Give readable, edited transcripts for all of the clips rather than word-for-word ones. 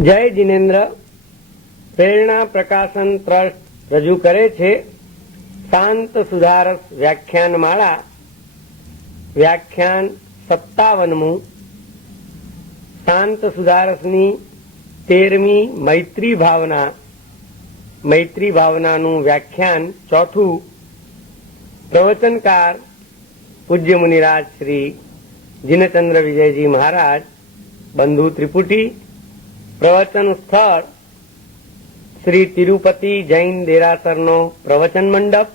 જય જિનેન્દ્ર પ્રેરણા પ્રકાશન ટ્રસ્ટ રજૂ કરે છે શાંત સુધારસ વ્યાખ્યાનમાળા વ્યાખ્યાન 57મું શાંત સુધારસની 13મી મૈત્રી ભાવનાનું વ્યાખ્યાન ચોથું પ્રવચનકાર પૂજ્ય મુનિરાજ શ્રી જીનચંદ્ર વિજયજી મહારાજ બંધુ ત્રિપુટી પ્રવચન સ્થળ શ્રી તિરુપતિ જૈન દેરાસરનો પ્રવચન મંડપ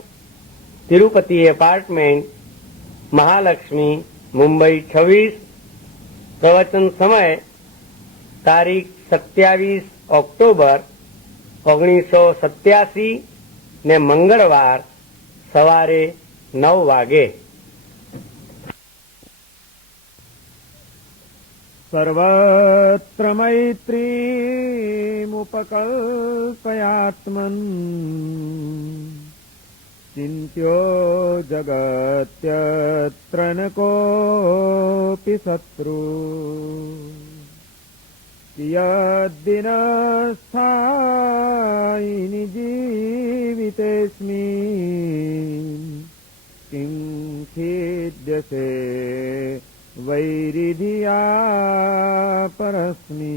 તિરુપતિ એપાર્ટમેન્ટ મહાલક્ષ્મી મુંબઈ 26 પ્રવચન સમય તારીખ 27 ઓક્ટોબર 1987 ને મંગળવાર સવારે 9 વાગે. સર્વત્ર મૈત્રીમુપકલ્પયાત્મન ચિંત્યો જગત્યત્ર ન કોપી શત્રુ યદ્દિનસ્થાયિનિ જીવિતેસ્મિन् કિં ખિદ્યસે વૈરિધિયા પરસ્મિन्.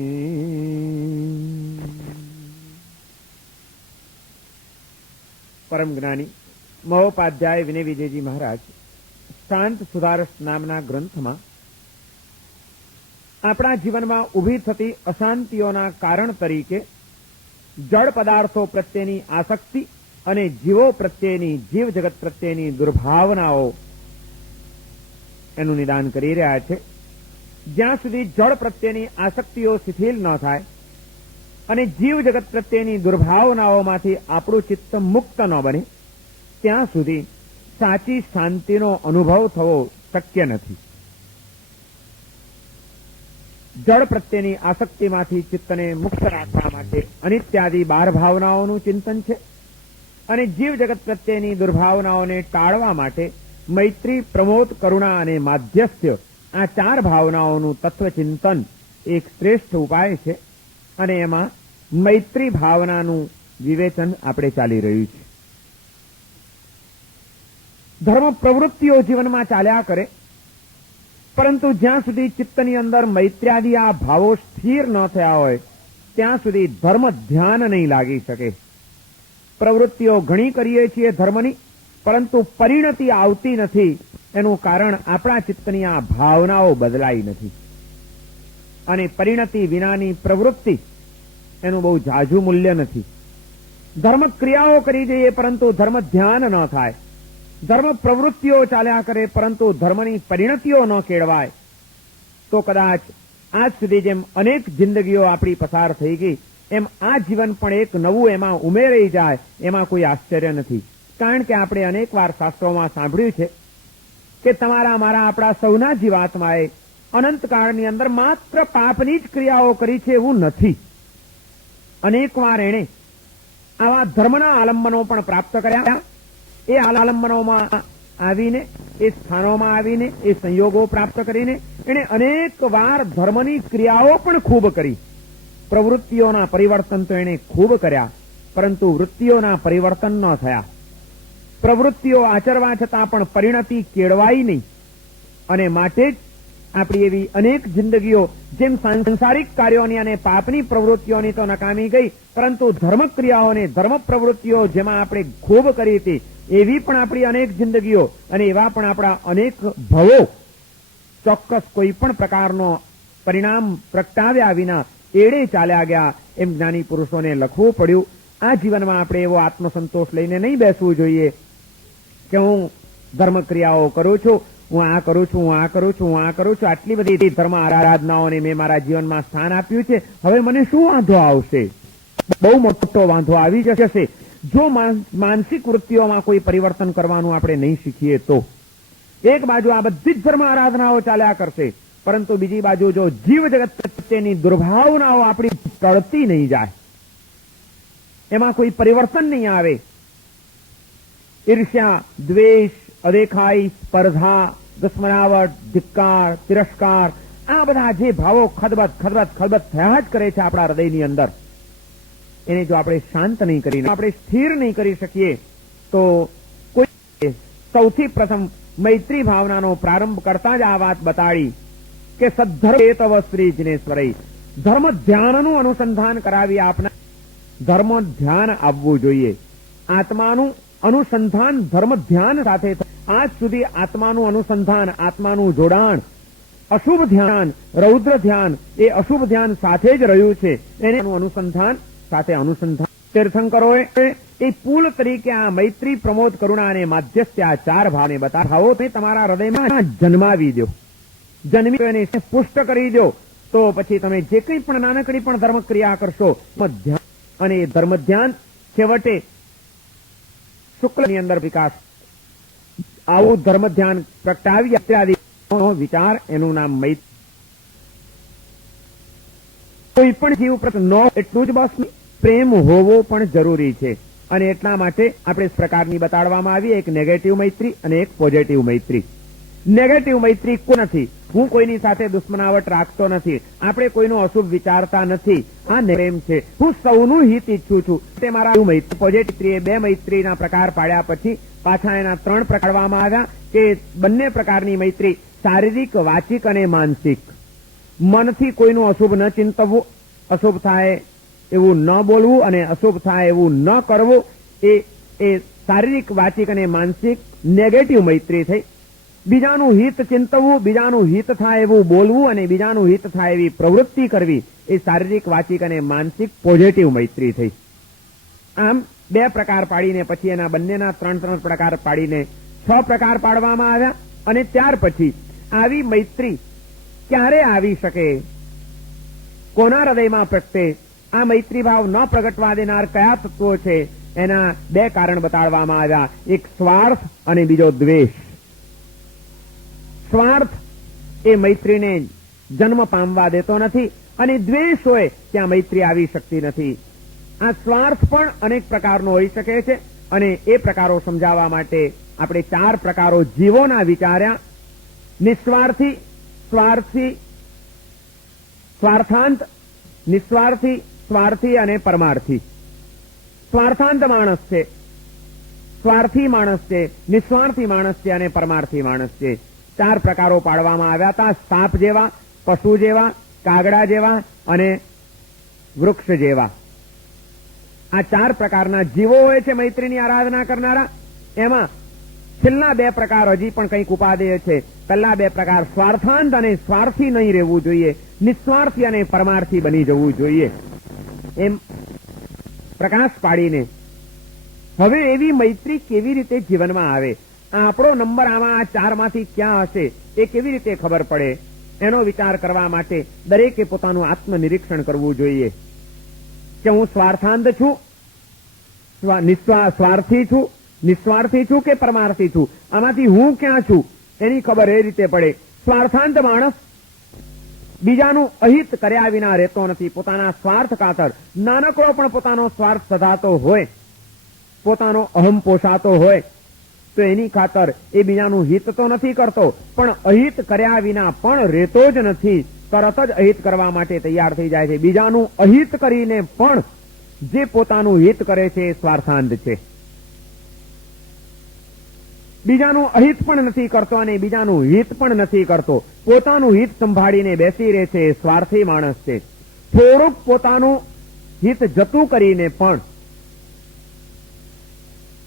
પરમ જ્ઞાની મહોપાધ્યાય વિનય વિજયજી મહારાજ શાંત સુધારસ નામના ગ્રંથમાં આપણા જીવનમાં ઊભી થતી અશાંતિઓના કારણ તરીકે જળ પદાર્થો પ્રત્યેની આસક્તિ અને જીવો પ્રત્યેની જીવ જગત પ્રત્યેની દુર્ભાવનાઓ એનું નિદાન કરી રહ્યા છે. જ્યાં સુધી જળ પ્રત્યેની આસક્તિઓ શિથિલ ન થાય અને જીવ જગત પ્રત્યેની દુર્ભાવનાઓમાંથી આપણું ચિત્ત મુક્ત ન બને ત્યાં સુધી સાચી શાંતિનો અનુભવ થવો શક્ય નથી. જળ પ્રત્યેની આસક્તિમાંથી ચિત્તને મુક્ત રાખવા માટે અનિત્યાદિ 12 ભાવનાઓનું ચિંતન છે અને જીવ જગત પ્રત્યેની દુર્ભાવનાઓને ટાળવા માટે મૈત્રી, પ્રમોદ, કરુણા અને માધ્યસ્થ્ય આ 4 ભાવનાઓનું તત્વચિંતન એક શ્રેષ્ઠ ઉપાય છે અને એમાં મૈત્રી ભાવનાનું વિવેચન આપણે ચાલી રહ્યું છે. ધર્મ પ્રવૃત્તિઓ જીવનમાં ચાલ્યા કરે પરંતુ જ્યાં સુધી ચિત્તની અંદર મૈત્ર્યાદિ આ ભાવો સ્થિર ન થયા હોય ત્યાં સુધી ધર્મ ધ્યાન નહીં લાગી શકે. પ્રવૃત્તિઓ ઘણી કરીએ છીએ ધર્મની પરંતુ પરિણતિ આવતી નથી. એનું કારણ આપણા ચિત્તની આ ભાવનાઓ બદલાઈ નથી અને પરિણતિ વિનાની પ્રવૃત્તિ એનું બહુ ઝાઝું મૂલ્ય નથી. ધર્મ ક્રિયાઓ કરી જઈએ પરંતુ ધર્મ ધ્યાન ન થાય, ધર્મ પ્રવૃત્તિઓ ચાલ્યા કરે પરંતુ ધર્મની પરિણતિઓ ન કેળવાય તો કદાચ આજ સુધી જેમ અનેક જિંદગીઓ આપણી પસાર થઈ ગઈ એમ આ જીવન પણ એક નવું એમાં ઉમેરાઈ જાય એમાં કોઈ આશ્ચર્ય નથી. કારણ કે આપણે અનેક વાર શાસ્ત્રોમાં સાંભળ્યું છે કે તમારા મારા આપણા સૌના જીવાત્માએ અનંતકાળની અંદર માત્ર પાપની જ ક્રિયાઓ કરી છે એવું નથી. અનેક વાર એણે આવા ધર્મના આલંબનો પણ પ્રાપ્ત કર્યા. એ આલંબનોમાં આવીને એ સ્થાનોમાં આવીને એ સંયોગો પ્રાપ્ત કરીને એણે અનેક વાર ધર્મની ક્રિયાઓ પણ ખૂબ કરી. પ્રવૃત્તિઓના પરિવર્તન તો એણે ખૂબ કર્યા પરંતુ વૃત્તિઓના પરિવર્તન ન થયા. પ્રવૃત્તિઓ આચરવા છતાં પણ પરિણતિ કેળવાઈ નહીં અને માટે જ આપણી એવી અનેક જિંદગીઓ જેમ સાંસારિક કાર્યોની અને પાપની પ્રવૃત્તિઓની તો નકામી ગઈ પરંતુ ધર્મક્રિયાઓને ધર્મ પ્રવૃત્તિઓ જેમાં આપણે ખૂબ કરી હતી એવી પણ આપણી અનેક જિંદગીઓ અને એવા પણ આપણા અનેક ભવો ચોક્કસ કોઈ પણ પ્રકારનો પરિણામ પ્રગટાવ્યા વિના એડે ચાલ્યા ગયા એમ જ્ઞાની પુરુષોને લખવું પડ્યું. આ જીવનમાં આપણે એવો આત્મસંતોષ લઈને નહીં બેસવું જોઈએ કે હું ધર્મક્રિયાઓ કરું છું, હું આ કરું છું, હું આ કરું છું, હું આ કરું છું, આટલી બધી ધર્મ આરાધનાઓને મેં મારા જીવનમાં સ્થાન આપ્યું છે, હવે મને શું વાંધો આવશે? બહુ મોટો વાંધો આવી જશે જો માનસિક વૃત્તિઓમાં કોઈ પરિવર્તન કરવાનું આપણે નહીં શીખીએ તો. એક બાજુ આ બધી જ ધર્મ આરાધનાઓ ચાલ્યા કરશે પરંતુ બીજી બાજુ જો જીવ જગત પ્રત્યેની દુર્ભાવનાઓ આપણી ટળતી નહીં જાય, એમાં કોઈ પરિવર્તન નહીં આવે, ઈર્ષ્યા, દ્વેષ, અદેખાઈ, સ્પર્ધા, દુશ્મનાવટ, ધિક્કાર, તિરસ્કાર આ બધા જે ભાવો ખદબદ થયા જ કરે છે આપણા હૃદયની અંદર, એને જો આપણે શાંત નહીં કરીને, આપણે સ્થિર નહીં કરી શકીએ, તો કોઈ સૌથી પ્રથમ મૈત્રી ભાવનાનો પ્રારંભ કરતા જ આ વાત બતાડી કે સદ્ધર્મ શ્રી જિનેશ્વરય, ધર્મ ધ્યાનનું અનુસંધાન કરાવી આપના. ધર્મ ધ્યાન આવવું જોઈએ. આત્માનું અનુસંધાન ધર્મ ધ્યાન સાથે. આજ સુધી આત્માનું અનુસંધાન, આત્માનું જોડાણ, અશુભ ધ્યાન, રૌદ્ર ધ્યાન, એ અશુભ ધ્યાન સાથે જ રહ્યું છે. એને અનુસંધાન સાથે અનુસંધાન તીર્થંકરોએ એ પુલ તરીકે આ મૈત્રી, પ્રમોદ, કરુણા અને માધ્યસ્થ આ ચાર ભાવને બતાવો. તમારા હૃદયમાં જન્માવી દો, જન્મી એને પુષ્ટ કરી દો, તો પછી તમે જે કંઈ પણ નાનકડી પણ ધર્મ ક્રિયા કરશો, અને એ ધર્મ ધ્યાન છેવટે શુક્લની અંદર વિકાસ. આવું ધર્મ ધ્યાન પ્રગટાવી ઇત્યાદિ વિચાર, એનું નામ મૈત્રી. કોઈ પણ જીવ પ્રત્યે એટલું જ બસ પ્રેમ હોવો પણ જરૂરી છે. અને એટલા માટે આપણે ਇਸ પ્રકારની બતાડવામાં આવી, એક નેગેટિવ મૈત્રી અને એક પોઝિટિવ મૈત્રી. નેગેટિવ મૈત્રી કોઈ નથી. હું કોઈની સાથે દુશ્મનાવટ રાખતો નથી, આપણે કોઈનું અશુભ વિચારતા નથી. આ પ્રેમ છે. હું સૌનું હિત ઈચ્છું છું. તે મારા પોઝિટિવ બે મૈત્રીના પ્રકાર પાડ્યા પછી પાછા એના 3 પ્રકાર પાડવામાં આવ્યા કે બંને પ્રકારની મૈત્રી શારીરિક, વાચિક અને માનસિક. મનથી કોઈનું અશુભ ન ચિંતવવું, અશુભ થાય એવું ન બોલવું અને અશુભ થાય એવું ન કરવું, એ શારીરિક, વાચિક અને માનસિક નેગેટિવ મૈત્રી થઈ. બીજાનું હિત ચિંતવવું, બીજાનું હિત થાય એવું બોલવું અને બીજાનું હિત થાય એવી પ્રવૃત્તિ કરવી, એ શારીરિક, વાચિક અને માનસિક પોઝિટિવ મૈત્રી થઈ. આમ 2 પ્રકાર પાડીને પછી એના બંનેના 3 પ્રકાર પાડીને 6 પ્રકાર પાડવામાં આવ્યા. અને ત્યાર પછી આવી મૈત્રી ક્યારે આવી શકે, કોના હૃદયમાં પ્રગટે, આ મૈત્રી ભાવ ન પ્રગટવા દેનાર કયા તત્વો છે, એના 2 કારણ બતાડવામાં આવ્યા. એક સ્વાર્થ અને બીજો દ્વેષ. સ્વાર્થ એ મૈત્રીને જન્મ પામવા દેતો નથી, અને દ્વેષ હોય ત્યાં મૈત્રી આવી શકતી નથી. આ સ્વાર્થ પણ અનેક પ્રકારનો હોઈ શકે છે, અને એ પ્રકારો સમજાવવા માટે આપણે 4 પ્રકારો જીવોના વિચાર્યા. નિસ્વાર્થી, સ્વાર્થી, સ્વાર્થાંત, નિસ્વાર્થી, સ્વાર્થી અને પરમાર્થી. સ્વાર્થાંત માણસ છે, સ્વાર્થી માણસ છે, નિસ્વાર્થી માણસ છે અને પરમાર્થી માણસ છે. 4 પ્રકારો પાડવામાં આવ્યા હતા. સાપ જેવા, પશુ જેવા, કાગડા જેવા અને વૃક્ષ જેવા. આ 4 પ્રકારના જીવો હોય છે મૈત્રીની આરાધના કરનારા. એમાં છેલ્લા 2 પ્રકાર હજી પણ કંઈક ઉપાદેય છે. પહેલા 2 પ્રકાર સ્વાર્થાંત અને સ્વાર્થી નહીં રહેવું જોઈએ, નિસ્વાર્થી અને પરમાર્થી બની જવું જોઈએ, એમ પ્રકાશ પાડીને હવે એવી મૈત્રી કેવી રીતે જીવનમાં આવે, આપણો નંબર આમાં આ 4માંથી ક્યાં હશે, એ કેવી રીતે ખબર પડે, એનો વિચાર કરવા માટે દરેકે પોતાનું આત્મનિરીક્ષણ કરવું જોઈએ કે હું સ્વાર્થાંત છું, સ્વાર્થી છું, નિસ્વાર્થી છું કે પરમાર્થી છું, આમાંથી હું ક્યાં છું એની ખબર એ રીતે પડે. સ્વાર્થાંત માણસ બીજાનું અહિત કર્યા વિના રહેતો નથી. પોતાના સ્વાર્થ ખાતર નાનકડો પણ પોતાનો સ્વાર્થ સધાતો હોય, પોતાનો અહમ પોષાતો હોય, તો એની ખાતર એ બીજાનું હિત તો નથી કરતો, પણ અહિત કર્યા વિના પણ રહેતો જ નથી. તરત જ અહિત કરવા માટે તૈયાર થઈ જાય છે. બીજાનું અહિત કરીને પણ જે પોતાનું હિત કરે છે એ સ્વાર્થાંત છે. બીજાનું અહિત પણ નથી કરતો અને બીજાનું હિત પણ નથી કરતો, પોતાનું હિત સંભાળીને બેસી રહે છે, એ સ્વાર્થી માણસ છે. થોડુંક પોતાનું હિત જતું કરીને પણ,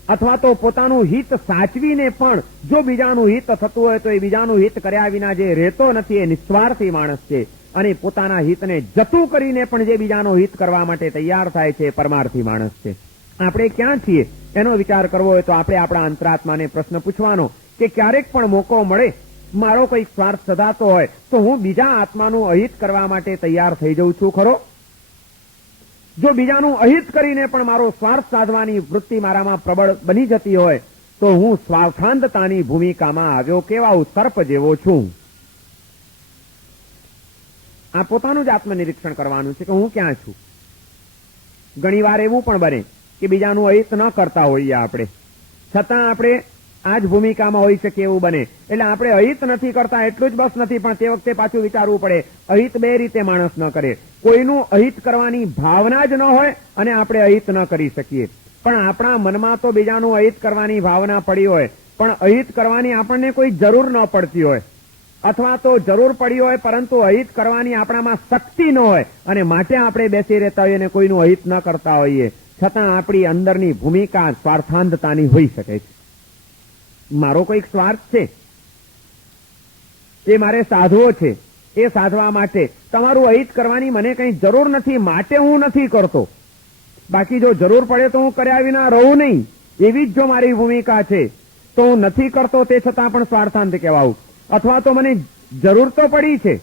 અથવા તો પોતાનું હિત સાચવીને પણ જો બીજાનું હિત થતું હોય તો એ બીજાનું હિત કર્યા વિના જે રહેતો નથી એ નિસ્વાર્થી માણસ છે. અને પોતાના હિતને જતું કરીને પણ જે બીજાનું હિત કરવા માટે તૈયાર થાય છે એ પરમાર્થી માણસ છે. આપણે ક્યાં છીએ એનો વિચાર કરવો હોય તો આપણે આપણા અંતરાત્માને પ્રશ્ન પૂછવાનો કે ક્યારેક પણ મોકો મળે, મારો કંઈક સ્વાર્થ સધાતો હોય તો હું બીજા આત્માનું અહિત કરવા માટે તૈયાર થઈ જઉં છું ખરો? જો બીજાનું અહિત કરીને પણ મારો સ્વાર્થ સાધવાની વૃત્તિ મારામાં પ્રબળ બની જતી હોય તો હું સ્વાર્થાંતતાની ભૂમિકામાં આવ્યો કેવા સર્પ જેવો છું. આ પોતાનું જ આત્મનિરીક્ષણ કરવાનું છે કે હું ક્યાં છું. ઘણી વાર એવું પણ બને કે બીજાનું અહિત ન કરતા હોઈએ આપણે, છતાં આપણે આ જ ભૂમિકામાં હોઈ શકે એવું બને. એટલે આપણે અહિત નથી કરતા એટલું જ બસ નથી, પણ તે વખતે પાછું વિચારવું પડે. અહિત બે રીતે માણસ ન કરે. કોઈનું અહિત કરવાની ભાવના જ ન હોય અને આપણે અહિત ન કરી શકીએ. પણ આપણા મનમાં તો બીજાનું અહિત કરવાની ભાવના પડી હોય, પણ અહિત કરવાની આપણને કોઈ જરૂર ન પડતી હોય, અથવા તો જરૂર પડી હોય પરંતુ અહિત કરવાની આપણામાં શક્તિ ન હોય અને માટે આપણે બેસી રહેતા હોઈએ અને કોઈનું અહિત ન કરતા હોઈએ, છતાં આપણી અંદરની ભૂમિકા સ્વાર્થાંધતાની હોઈ શકે છે. મારો કોઈક સ્વાર્થ છે, એ મારે સાધવો છે. એ સાધવા માટે તમારું અહિત કરવાની મને કંઈ જરૂર નથી, માટે હું નથી કરતો. બાકી જો જરૂર પડે તો હું કર્યા વિના રહું નહીં, એવી જ જો મારી ભૂમિકા છે તો હું નથી કરતો, તે છતાં પણ સ્વાર્થાંત કહેવાવું. અથવા તો મને જરૂર તો પડી છે,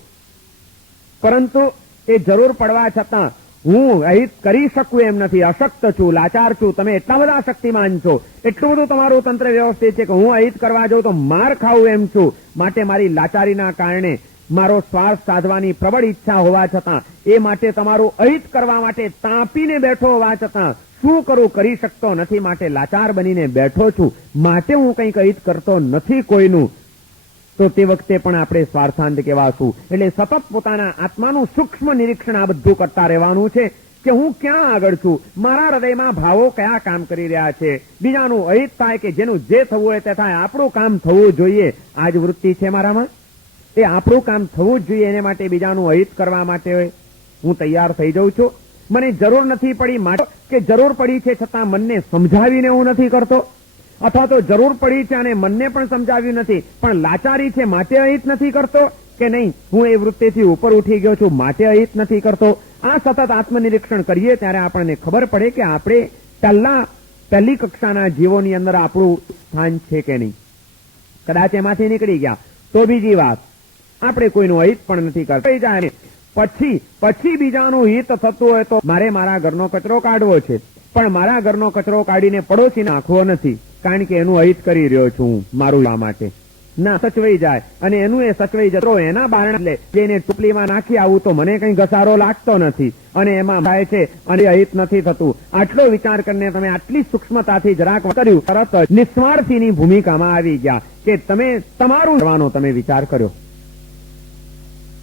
પરંતુ એ જરૂર પડવા છતાં હું અહિત કરી શકું એમ નથી, અશક્ત છું, લાચાર છું. તમે એટલા બધા શક્તિમાન છો, એટલું બધું તમારું તંત્ર વ્યવસ્થિત છે કે હું અહિત કરવા જાઉં તો માર ખાવું એમ છું. માટે મારી લાચારીના કારણે મારો સ્વાર્થ સાધવાની પ્રબળ ઈચ્છા હોવા છતાં, એ માટે તમારું અહિત કરવા માટે તાપીને બેઠો હોવા છતાં શું કરું, કરી શકતો નથી, માટે લાચાર બનીને બેઠો છું, માટે હું કંઈક અહિત કરતો નથી કોઈનું, તો તે વખતે પણ આપણે સ્વાર્થાંત કહેવાશું. એટલે સતત પોતાના આત્માનું સૂક્ષ્મ નિરીક્ષણ આ બધું કરતા રહેવાનું છે કે હું ક્યાં આગળ છું, મારા હૃદયમાં ભાવો કયા કામ કરી રહ્યા છે. બીજાનું અહિત થાય કે જેનું જે થવું હોય તે થાય, આપણું કામ થવું જોઈએ. આ જ વૃત્તિ છે મારામાં, એ આપણું કામ થવું જ જોઈએ. એને માટે બીજાનું અહિત કરવા માટે હું તૈયાર થઈ જાઉં છું. મને જરૂર નથી પડી માટે કે જરૂર પડી છે છતાં મનને સમજાવીને હું નથી કરતો, અથવા તો જરૂર પડી છે અને મનને પણ સમજાવ્યું નથી પણ લાચારી છે માટે અહિત નથી કરતો, કે નહીં હું એ વૃત્તિથી ઉપર ઉઠી ગયો છું માટે અહિત નથી કરતો. આ સતત આત્મનિરીક્ષણ કરીએ ત્યારે આપણને ખબર પડે કે આપણે પહેલી કક્ષાના જીવોની અંદર આપણું સ્થાન છે કે નહીં. કદાચ એમાંથી નીકળી ગયા તો બીજી વાત, આપણે કોઈનું અહિત પણ નથી કરતા. જાય પછી બીજાનું હિત થતું હોય તો મારે મારા ઘરનો કચરો કાઢવો છે, પણ મારા ઘરનો કચરો કાઢીને પડોશીને નાખવો નથી, કારણ કે એનું અહિત કરી રહ્યો છું મારું આ માટે. ના, સચવાઈ જાય અને એનું એ સચવાઈ જતો એના બારણે જઈને ટુપલીમાં નાખી આવું તો મને કઈ ઘસારો લાગતો નથી અને એમાં થાય છે અને અહિત નથી થતું. આટલો વિચાર કરીને તમે આટલી સૂક્ષ્મતાથી જરાક કર્યું, તરત નિસ્વાર્થીની ભૂમિકામાં આવી ગયા કે તમે તમારું કરવાનો તમે વિચાર કર્યો.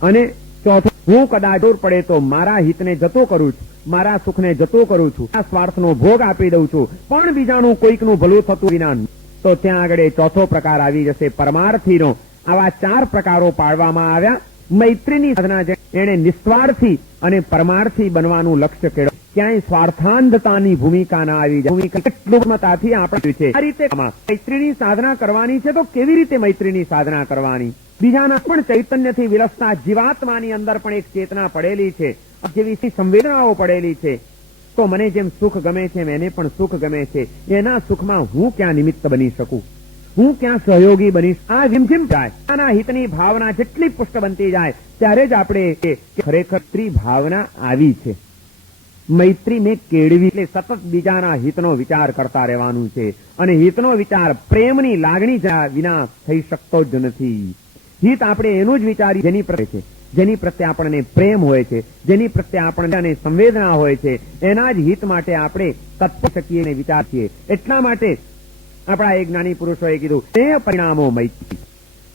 અને ચોથું, હું કદાચ જરૂર પડે તો મારા હિતને જતું કરું છું, મારા સુખને જતું કરું છું, આ સ્વાર્થનો ભોગ આપી દઉં છું, પણ બીજાનું કોઈકનું ભલું થતું વિના, તો ત્યાં આગળ ચોથો પ્રકાર આવી જશે પરમાર્થીનો. આવા 4 પ્રકારો પાડવામાં આવ્યા. મૈત્રીની સાધના એને નિસ્વાર્થી અને પરમાર્થી બનવાનું લક્ષ્ય કેળવ્યું. ક્યાંય સ્વાર્થાંધતાની ભૂમિકા ના આવી જાય. એટલુંમતાથી આપણે છે આ રીતે મૈત્રીની સાધના કરવાની છે. તો કેવી રીતે મૈત્રીની સાધના કરવાની? બીજાના પણ ચૈતન્યથી વિલસતા જીવાત્માની અંદર પણ એક ચેતના પડેલી છે, જેવી સંવેદનાઓ પડેલી છે. તો મને જેમ સુખ ગમે છે એમ એને પણ સુખ ગમે છે. એના સુખમાં હું ક્યાં નિમિત્ત બની શકું, હું ક્યાં સહયોગી બનીશ? આ જેમ જેમ જાય આના હિતની ભાવના જેટલી પુષ્ટ બનતી જાય ત્યારે જ આપણે ખરેખર મૈત્રી ભાવના આવી છે, મૈત્રી મેં કેળવી. એટલે સતત બીજાના હિતનો વિચાર કરતા રહેવાનું છે. અને હિતનો વિચાર પ્રેમની લાગણી વિના થઈ શકતો જ નથી. હિત આપણે એનું જ વિચારી જેની પ્રત્યે છે, જેની પ્રત્યે આપણને પ્રેમ હોય છે, જેની પ્રત્યે આપણને સંવેદના હોય છે, એના જ હિત માટે આપણે તત્પર શકીએ અને વિચારીએ. એટલા માટે આપણા એક જ્ઞાની પુરુષોએ કીધું, તે પરિણામો મૈત્રી.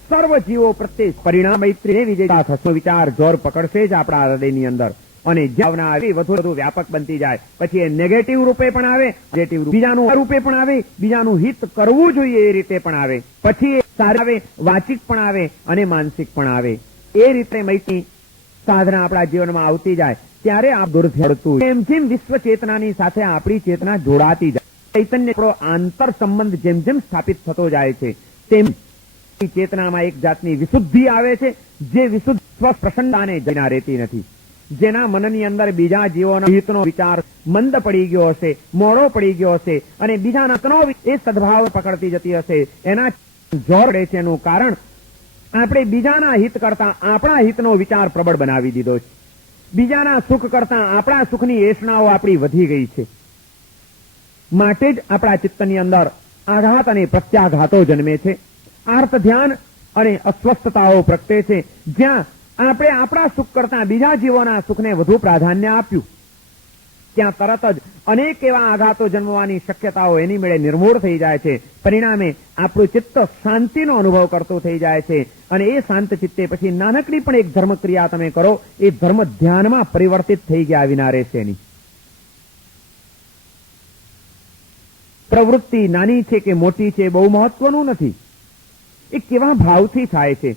સર્વ જીવો પ્રત્યે પરિણામ મૈત્રીને વિજેતા થશે. વિચાર જોર પકડશે જ આપણા હૃદયની અંદર અને ભાવના આવી વધુ વ્યાપક બનતી જાય. પછી એ નેગેટિવ રૂપે પણ આવે, બીજાનું રૂપે પણ આવે, બીજાનું હિત કરવું જોઈએ એ રીતે પણ આવે, પછી એ સારા આવે, વાચિક પણ આવે અને માનસિક પણ આવે. એ રીતે મૈત્રી સાધના આપણા જીવનમાં આવતી જાય ત્યારે આ દૂર થતું. જેમ જેમ વિશ્વ ચેતનાની સાથે આપણી ચેતના જોડાતી જાય, ચૈતન્ય આપણો આંતર સંબંધ જેમ જેમ સ્થાપિત થતો જાય છે, તેમ ચેતનામાં એક જાતની વિશુદ્ધિ આવે છે, જે વિશુદ્ધ સ્વપ્રસન્નતાને જના રહેતી નથી. જેના મનની અંદર બીજા જીવોના હિતનો વિચાર મંદ પડી ગયો હશે, મોડો પડી ગયો હશે અને બીજાના એ સદભાવ પકડતી જતી હશે, એના જોર રહે છે. એનું કારણ આપણે બીજાના હિત કરતા આપણા હિતનો વિચાર પ્રબળ બનાવી દીધો છે. બીજાના સુખ કરતા આપણા સુખની એષણાઓ આપણી વધી ગઈ છે. માટે જ આપણા ચિત્તની અંદર આઘાત અને પ્રત્યાઘાતો જન્મે છે, આર્ત ધ્યાન અને અસ્વસ્થતાઓ પ્રગટે છે. જ્યાં આપણે આપણા સુખ કરતા બીજા જીવોના સુખને વધુ પ્રાધાન્ય આપ્યું ત્યાં તરત જ અનેક એવા આઘાતો જન્મવાની શક્યતાઓ એની મેળે નિર્મૂળ થઈ જાય છે. પરિણામે આપણું ચિત્ત શાંતિનો અનુભવ કરતું થઈ જાય છે અને એ શાંત ચિત્તે પછી નાનકડી પણ એક ધર્મક્રિયા તમે કરો એ ધર્મ ધ્યાનમાં પરિવર્તિત થઈ ગયા વિના રહેશે નહીં. પ્રવૃત્તિ નાની છે કે મોટી છે બહુ મહત્વનું નથી. એ કેવા ભાવથી થાય છે,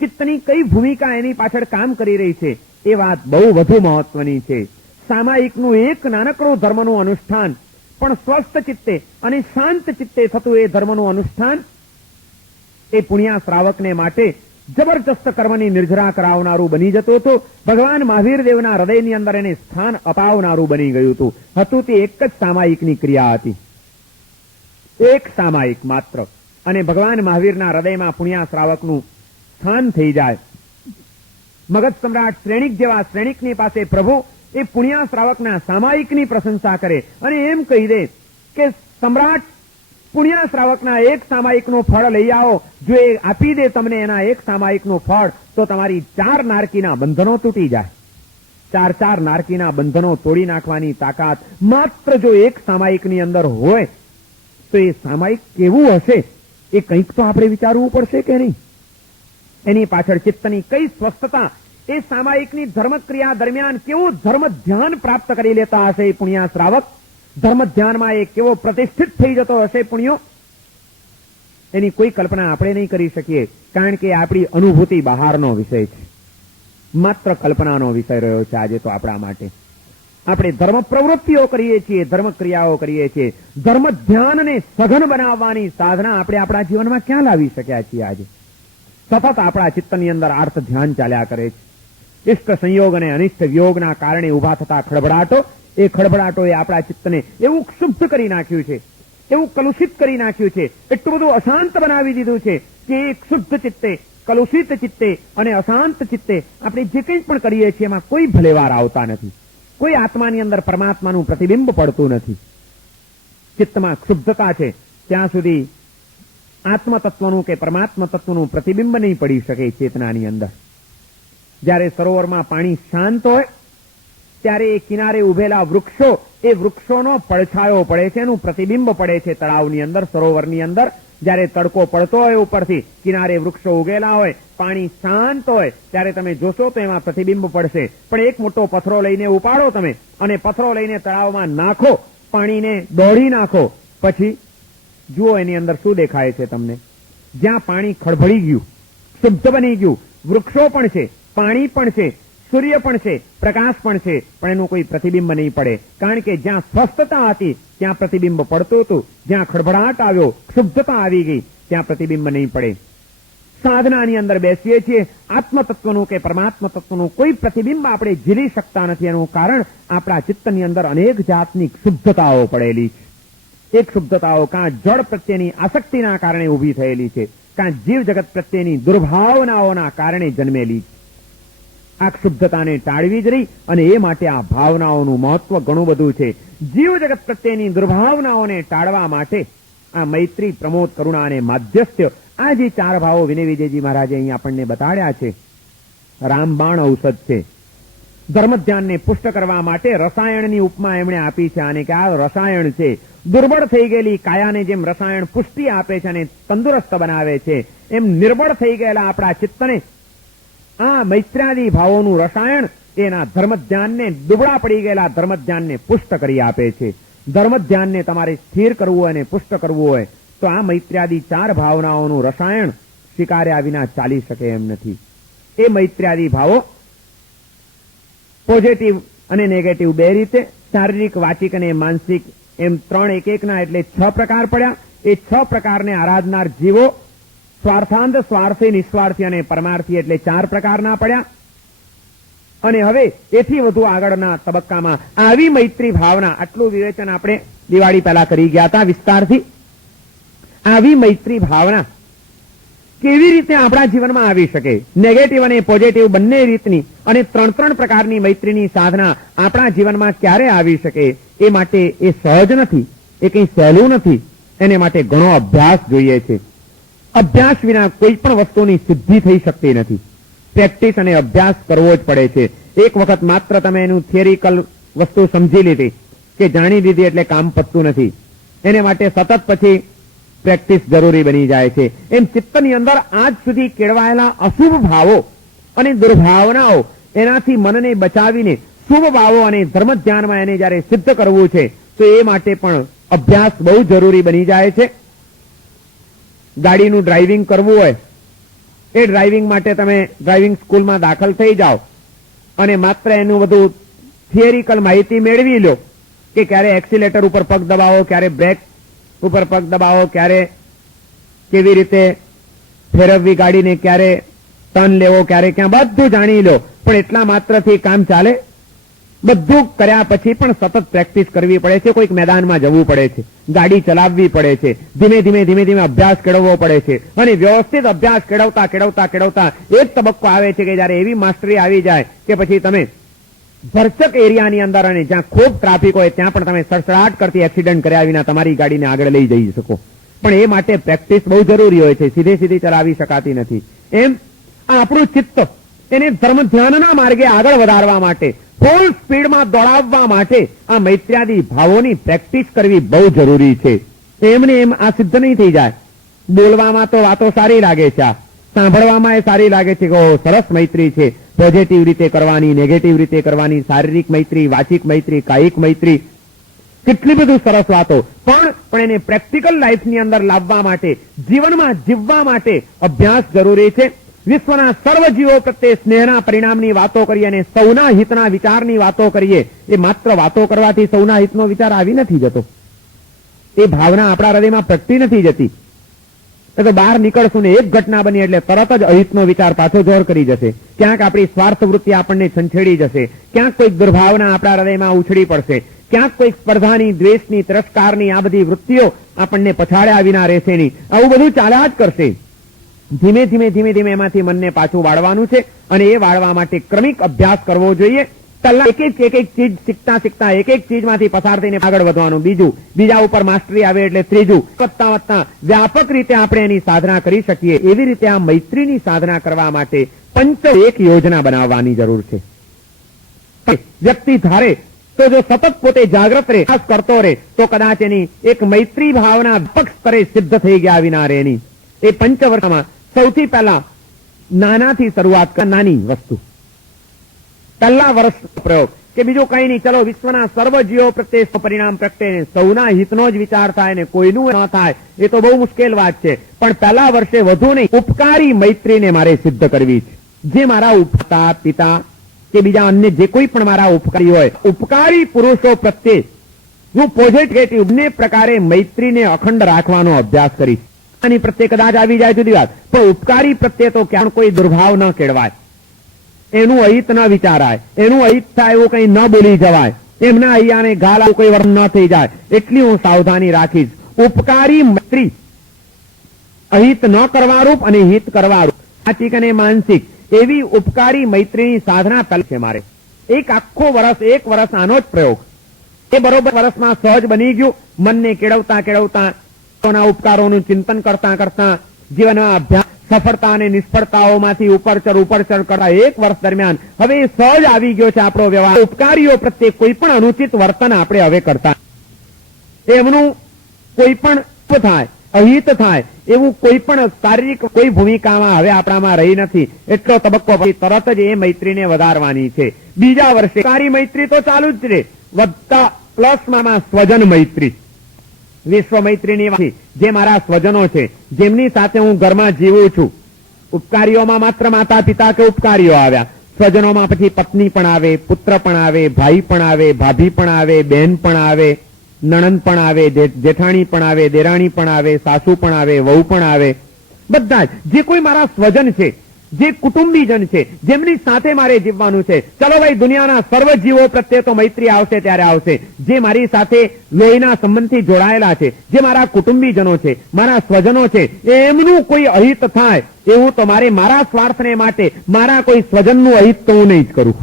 ચિત્તની કઈ ભૂમિકા એની પાછળ કામ કરી રહી છે એ વાત બહુ વધુ મહત્વની છે. સામાયિકનું એક નાનકડું ધર્મનું અનુષ્ઠાન પણ સ્વસ્થ ચિત્તે અને શાંત ચિત્તે થતું એ ધર્મનું અનુષ્ઠાન એ પુણ્યા શ્રાવકને માટે જબરજસ્ત કર્મની નિર્જરા કરાવનારું બની જતું હતું. ભગવાન મહાવીર દેવના હૃદયની અંદર એને સ્થાન અપાવનારું બની ગયું હતું તે એક જ સામાયિકની ક્રિયા હતી, એક સામાયિક માત્ર, અને ભગવાન મહાવીરના હૃદયમાં પુણ્યા શ્રાવકનું સ્થાન થઈ જાય. મગધ સમ્રાટ શ્રેણિક જેવા શ્રેણિકની પાસે પ્રભુ એ પુણ્યા શ્રાવકના સામાયિકની પ્રશંસા કરે અને એમ કહી દે કે સમ્રાટ પુણ્યા શ્રાવકના એક સામાયિકનું ફળ લઈ આવો, જો એ આપી દે તમને એના એક સામાયિકનું ફળ તો તમારી 4 નારકીના બંધનો તૂટી જાય. 4 નારકીના બંધનો તોડી નાખવાની તાકાત માત્ર જો એક સામાયિકની અંદર હોય તો એ સામાયિક કેવું હશે એ કંઈક તો આપણે વિચારવું પડશે કે નહીં. એની પાછળ ચિત્તની કઈ સ્વસ્થતા, એ સામાયિકની ધર્મક્રિયા દરમિયાન કેવું ધર્મ ધ્યાન પ્રાપ્ત કરી લેતા હશે એ પુણ્યા શ્રાવક, ધર્મ ધ્યાનમાં એ કેવો પ્રતિષ્ઠિત થઈ જતો હશે પુણ્યો, એની કોઈ કલ્પના આપણે નહીં કરી શકીએ, કારણ કે આપણી અનુભૂતિ બહારનો વિષય છે, માત્ર કલ્પનાનો વિષય રહ્યો છે આજે તો આપણા માટે. આપણે ધર્મ પ્રવૃત્તિઓ કરીએ છીએ, ધર્મ ક્રિયાઓ કરીએ છીએ, ધર્મ ધ્યાનને સઘન બનાવવાની સાધના આપણે આપણા જીવનમાં ક્યાં લાવી શક્યા છીએ? આજે સતત આપણા ચિત્તની અંદર આર્ત ધ્યાન ચાલ્યા કરે છે. ઇષ્ટ સંયોગ અને અનિષ્ટ વિયોગના કારણે ઉભા થતા ખળભળાટો, એ ખળભળાટોએ આપણા ચિત્તને એવું ક્ષુબ્ધ કરી નાખ્યું છે, એવું કલુષિત કરી નાખ્યું છે, એટલું બધું અશાંત બનાવી દીધું છે કે એ ક્ષુબ્ધ ચિત્તે, કલુષિત ચિત્તે અને અશાંત ચિત્તે આપણે જે કંઈ પણ કરીએ છીએ એમાં કોઈ ભલેવાર આવતા નથી, કોઈ આત્માની અંદર પરમાત્માનું પ્રતિબિંબ પડતું નથી. ચિત્તમાં ક્ષુબ્ધતા છે ત્યાં સુધી આત્મતત્વનું કે પરમાત્મા તત્વનું પ્રતિબિંબ નહીં પડી શકે ચેતનાની અંદર. જ્યારે સરોવરમાં પાણી શાંત હોય ત્યારે એ કિનારે ઉભેલા વૃક્ષો, એ વૃક્ષોનો પડછાયો પડે છે, એનું પ્રતિબિંબ પડે છે તળાવની અંદર, સરોવરની અંદર. જ્યારે તડકો પડતો હોય ઉપરથી, કિનારે વૃક્ષો ઉગેલા હોય, પાણી શાંત હોય, ત્યારે તમે જોશો તો એમાં પ્રતિબિંબ પડશે. પણ એક મોટો પથરો લઈને ઉપાડો તમે અને પથરો લઈને તળાવમાં નાખો, પાણીને દોડી નાખો, પછી જુઓ એની અંદર શું દેખાય છે તમને? જ્યાં પાણી ખળભળી ગયું, શુદ્ધ બની ગયું, વૃક્ષો પણ છે, પાણી પણ છે, સૂર્ય પણ છે, પ્રકાશ પણ છે, પણ એનું કોઈ પ્રતિબિંબ નહીં પડે, કારણ કે જ્યાં સ્વસ્થતા હતી ત્યાં પ્રતિબિંબ પડતું હતું, જ્યાં ખળભળાટ આવ્યો, ક્ષુબ્ધતા આવી ગઈ, ત્યાં પ્રતિબિંબ નહીં પડે. સાધનાની અંદર બેસીએ છીએ, આત્મતત્વનું કે પરમાત્મા તત્વનું કોઈ પ્રતિબિંબ આપણે ઝીલી શકતા નથી. એનું કારણ આપણા ચિત્તની અંદર અનેક જાતની ક્ષુબ્ધતાઓ પડેલી છે. એ ક્ષુબ્ધતાઓ કાં જળ પ્રત્યેની આસક્તિના કારણે ઊભી થયેલી છે, કાં જીવ જગત પ્રત્યેની દુર્ભાવનાઓના કારણે જન્મેલી છે. આ ક્ષુબ્ધતાને ટાળવી જ રહી અને એ માટે આ ભાવનાઓનું મહત્વ ઘણું બધું છે. જીવ જગત પ્રત્યેની દુર્ભાવનાઓને ટાળવા માટે આ મૈત્રી, પ્રમોદ, કરુણા અને માધ્યસ્થ્ય, આ જે 4 ભાવો વિનય વિજયજી મહારાજે અહીં આપણને બતાડ્યા છે, રામબાણ ઔષધ છે. ધર્મ ધ્યાનને પુષ્ટ કરવા માટે રસાયણની ઉપમા એમણે આપી છે આને, કે આ રસાયણ છે. દુર્બળ થઈ ગયેલી કાયાને જેમ રસાયણ પુષ્ટિ આપે છે અને તંદુરસ્ત બનાવે છે, એમ નિર્બળ થઈ ગયેલા આપણા ચિત્તને આ મૈત્રાદી ભાવોનું રસાયણ એના ધર્મ ધ્યાનને, દુબળા પડી ગયેલા ધર્મ ધ્યાનને પુષ્ટ કરી આપે છે. ધર્મ ધ્યાનને તમારે સ્થિર કરવું હોય અને પુષ્ટ કરવું હોય તો આ મૈત્રાદી 4 ભાવનાઓનું રસાયણ સ્વીકાર્યા વિના ચાલી શકે એમ નથી. એ મૈત્રાદી ભાવો પોઝિટિવ અને નેગેટિવ 2 રીતે, શારીરિક, વાચિક અને માનસિક, એમ 3 એક એકના એટલે 6 પ્રકાર પડ્યા. એ 6 પ્રકારને આરાધનાર જીવો સ્વાર્થાંત, સ્વાર્થી, નિસ્વાર્થી અને પરમાર્થી એટલે 4 પ્રકારના પડ્યા. અને હવે એથી વધુ આગળના તબક્કામાં આવી મૈત્રી ભાવના, આટલું વિવેચન આપણે દિવાળી પહેલા કરી ગયા હતા વિસ્તારથી. આવી મૈત્રી ભાવના કેવી રીતે આપણા જીવનમાં આવી શકે? નેગેટિવ અને પોઝિટિવ બંને રીતની અને 3 પ્રકારની મૈત્રીની સાધના આપણા જીવનમાં ક્યારે આવી શકે? એ માટે એ સહજ નથી, એ કંઈ સહેલું નથી. એને માટે ઘણો અભ્યાસ જોઈએ છે. અભ્યાસ વિના કોઈ પણ વસ્તુની સિદ્ધિ થઈ શકતી નથી. પ્રેક્ટિસ અને અભ્યાસ કરવો જ પડે છે. એક વખત માત્ર તમે એનું થિયરિકલ વસ્તુ સમજી લીધી કે જાણી લીધી એટલે કામ પતતું નથી. એને માટે સતત પછી પ્રેક્ટિસ જરૂરી બની જાય છે. એમ ચિત્તની અંદર આજ સુધી કેળવાયેલા અશુભ ભાવો અને દુર્ભાવનાઓ એનાથી મનને બચાવીને શુભ ભાવો અને ધર્મ ધ્યાનમાં એને જયારે સિદ્ધ કરવું છે તો એ માટે પણ અભ્યાસ બહુ જરૂરી બની જાય છે. ગાડીનું ડ્રાઇવિંગ કરવું હોય એ ડ્રાઇવિંગ માટે તમે ડ્રાઇવિંગ સ્કૂલમાં દાખલ થઈ જાઓ અને માત્ર એનું બધું થિયરિકલ માહિતી મેળવી લો કે ક્યારે એક્સિલેટર ઉપર પગ દબાવો, ક્યારે બ્રેક ઉપર પગ દબાવો, ક્યારે કેવી રીતે ફેરવવી ગાડીને, ક્યારે ટર્ન લેવો, ક્યારે ક્યાં, બધું જાણી લો. પણ એટલા માત્રથી કામ ચાલે? બધું કર્યા પછી પણ સતત પ્રેક્ટિસ કરવી પડે છે. કોઈક મેદાનમાં જવું પડે છે, ગાડી ચલાવવી પડે છે, ધીમે ધીમે અભ્યાસ કેળવવો પડે છે અને વ્યવસ્થિત અભ્યાસ કેળવતા એક તબક્કો આવે છે કે જયારે એવી માસ્ટરી આવી જાય કે પછી તમે ભરચક એરિયાની અંદર અને જ્યાં ખૂબ ટ્રાફિક હોય ત્યાં પણ તમે સડસડાટ કરતી એક્સિડન્ટ કર્યા વિના તમારી ગાડીને આગળ લઈ જઈ શકો. પણ એ માટે પ્રેક્ટિસ બહુ જરૂરી હોય છે, સીધી ચલાવી શકાતી નથી. એમ આ આપણું ચિત્ત એને ધર્મ ધ્યાનના માર્ગે આગળ વધારવા માટે, ફૂલ સ્પીડમાં દોડાવવા માટે આ મૈત્ર્યાદી ભાવોની પ્રેક્ટિસ કરવી બહુ જરૂરી છે. એમને એમ આ સિદ્ધ નહીં થઈ જાય. બોલવામાં તો વાતો સારી લાગે છે, સાંભળવામાં એ સારી લાગે છે કે સરસ મૈત્રી છે, પોઝિટિવ રીતે કરવાની, નેગેટિવ રીતે કરવાની, શારીરિક મૈત્રી, વાચિક મૈત્રી, કાયિક મૈત્રી, કેટલી બધું સરસ વાતો. પણ એને પ્રેક્ટિકલ લાઈફની અંદર લાવવા માટે, જીવનમાં જીવવા માટે અભ્યાસ જરૂરી છે. વિશ્વના સર્વ જીવો પ્રત્યે સ્નેહના પરિણામની વાતો કરીએ અને સૌના હિતના વિચારની વાતો કરીએ. એ માત્ર વાતો કરવાથી સૌના હિતનો વિચાર આવી નથી જતો. એ ભાવના આપણા હૃદયમાં પ્રગટી નથી જતી. એ તો બહાર નીકળશું ને એક ઘટના બની એટલે તરત જ અહિતનો વિચાર પાછો જોર કરી જશે. ક્યાંક આપણી સ્વાર્થ વૃત્તિ આપણને છંછેડી જશે, ક્યાંક કોઈક દુર્ભાવના આપણા હૃદયમાં ઉછળી પડશે, ક્યાંક કોઈક સ્પર્ધાની, દ્વેષની, તિરસ્કારની આ બધી વૃત્તિઓ આપણને પછાડ્યા વિના રહેશે નહીં. આવું બધું ચાલ્યા જ કરશે. ધીમે ધીમે એમાંથી મનને પાછું વાળવાનું છે અને એ વાળવા માટે ક્રમિક અભ્યાસ કરવો જોઈએ. કલાક એક ચીજ શીખતા એક ચીજમાંથી પસાર થઈને આગળ વધવાનું, બીજા ઉપર માસ્ટરી આવે એટલે ત્રીજું, વધતા વ્યાપક રીતે આપણે એની સાધના કરી શકીએ. એવી રીતે આ મૈત્રીની સાધના કરવા માટે એક યોજના બનાવવાની જરૂર છે. વ્યક્તિ ધારે તો જો સતત પોતે જાગ્રત રહે, કરતો રહે તો કદાચ એની એક મૈત્રી ભાવના વ્યાપક સ્તરે સિદ્ધ થઈ ગયા વિના રહે નહીં. એ પંચવર્ષમાં સૌથી પહેલા નાનાથી શરૂઆત કર, નાની વસ્તુ, પહેલા વર્ષ પ્રયોગ કે બીજું કઈ નહીં, ચલો વિશ્વના સર્વ જીવો પ્રત્યે પરિણામ પ્રગટે, સૌના હિતનો જ વિચાર થાય ને કોઈનું ન થાય, એ તો બહુ મુશ્કેલ વાત છે. પણ પહેલા વર્ષે વધુ નહીં, ઉપકારી મૈત્રીને મારે સિદ્ધ કરવી છે. જે મારા ઉપતા પિતા કે બીજા અન્ય જે કોઈ પણ મારા ઉપકારી હોય, ઉપકારી પુરુષો પ્રત્યે હું પોઝિટિવ બંને પ્રકારે મૈત્રીને અખંડ રાખવાનો અભ્યાસ કરીશ. આની પ્રત્યે કદાચ આવી જાય જુદી વાત, પણ ઉપકારી પ્રત્યે તો ક્યાં કોઈ દુર્ભાવ ન કેળવાય, એનું અહિત ન વિચારાય, એનું અહિત થાય એવું કઈ ન બોલી જવાય, એમના અહીંયાને ગાલ કોઈ વર્ણ ન થઈ જાય, એટલી હું સાવધાની રાખીશ. ઉપકારી મૈત્રી અહિત ન કરવારૂપ અને હિત કરવારૂપ, સાચિક અને માનસિક એવી ઉપકારી મૈત્રીની સાધના પહેલા છે મારે. એક વર્ષ આનો જ પ્રયોગ. એ બરોબર વર્ષમાં સહજ બની ગયું. મનને કેળવતા ઉપકારોનું ચિંતન કરતા જીવનમાં અભ્યાસ, સફળતા અને નિષ્ફળતાઓમાંથી ઉપરચર કરતા એક વર્ષ દરમિયાન હવે એ સહજ આવી ગયો છે આપણો વ્યવહાર. ઉપકારીઓ પ્રત્યે કોઈ પણ અનુચિત વર્તન આપણે હવે કરતા, એમનું કોઈ પણ થાય, અહિત થાય એવું કોઈ પણ શારીરિક કોઈ ભૂમિકામાં હવે આપણામાં રહી નથી. એટલો તબક્કો પછી તરત જ એ મૈત્રીને વધારવાની છે. બીજા વર્ષે સારી મૈત્રી તો ચાલુ જ રહે, વધતા પ્લસમાં સ્વજન મૈત્રી, વિશ્વ મૈત્રીની, જે મારા સ્વજનો છે, જેમની સાથે હું ઘરમાં જીવું છું. ઉપકારીઓમાં માત્ર માતા પિતા કે ઉપકારીઓ આવ્યા, સ્વજનોમાં પછી પત્ની પણ આવે, પુત્ર પણ આવે, ભાઈ પણ આવે, ભાભી પણ આવે, બહેન પણ આવે, નણંદ પણ આવે, જેઠાણી પણ આવે, દેરાણી પણ આવે, સાસુ પણ આવે, વહુ પણ આવે. બધા જ જે કોઈ મારા સ્વજન છે, જે કુટુંબીજન છે, જેમની સાથે મારે જીવવાનું છે. ચલો ભાઈ, દુનિયાના સર્વ જીવો પ્રત્યે તો મૈત્રી આવશે ત્યારે આવશે. જે મારી સાથે લોહીના સંબંધથી જોડાયેલા છે, જે મારા કુટુંબીજનો છે, મારા સ્વજનો છે, એમનું કોઈ અહિત થાય એવું તો મારે મારા સ્વાર્થને માટે મારા કોઈ સ્વજનનું અહિત તો હું નહીં જ કરું.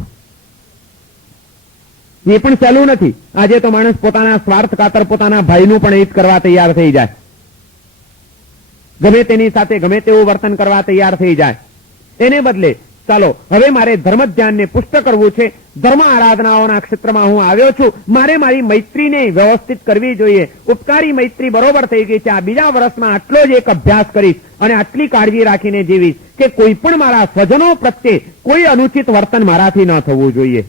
એ પણ સહેલું નથી. આજે તો માણસ પોતાના સ્વાર્થ ખાતર પોતાના ભાઈનું પણ હિત કરવા તૈયાર થઈ જાય, ગમે તેની સાથે ગમે તેવું વર્તન કરવા તૈયાર થઈ જાય. એને બદલે ચાલો હવે મારે ધર્મ ધ્યાનને પુષ્ટ કરવું છે, ધર્મ આરાધનાઓના ક્ષેત્રમાં હું આવ્યો છું, મારે મારી મૈત્રીને વ્યવસ્થિત કરવી જોઈએ. ઉપકારી મૈત્રી બરોબર થઈ ગઈ છે, આ બીજા વર્ષમાં આટલો જ એક અભ્યાસ કરીશ અને આટલી કાળજી રાખીને જીવીશ કે કોઈ પણ મારા સ્વજનો પ્રત્યે કોઈ અનુચિત વર્તન મારાથી ન થવું જોઈએ.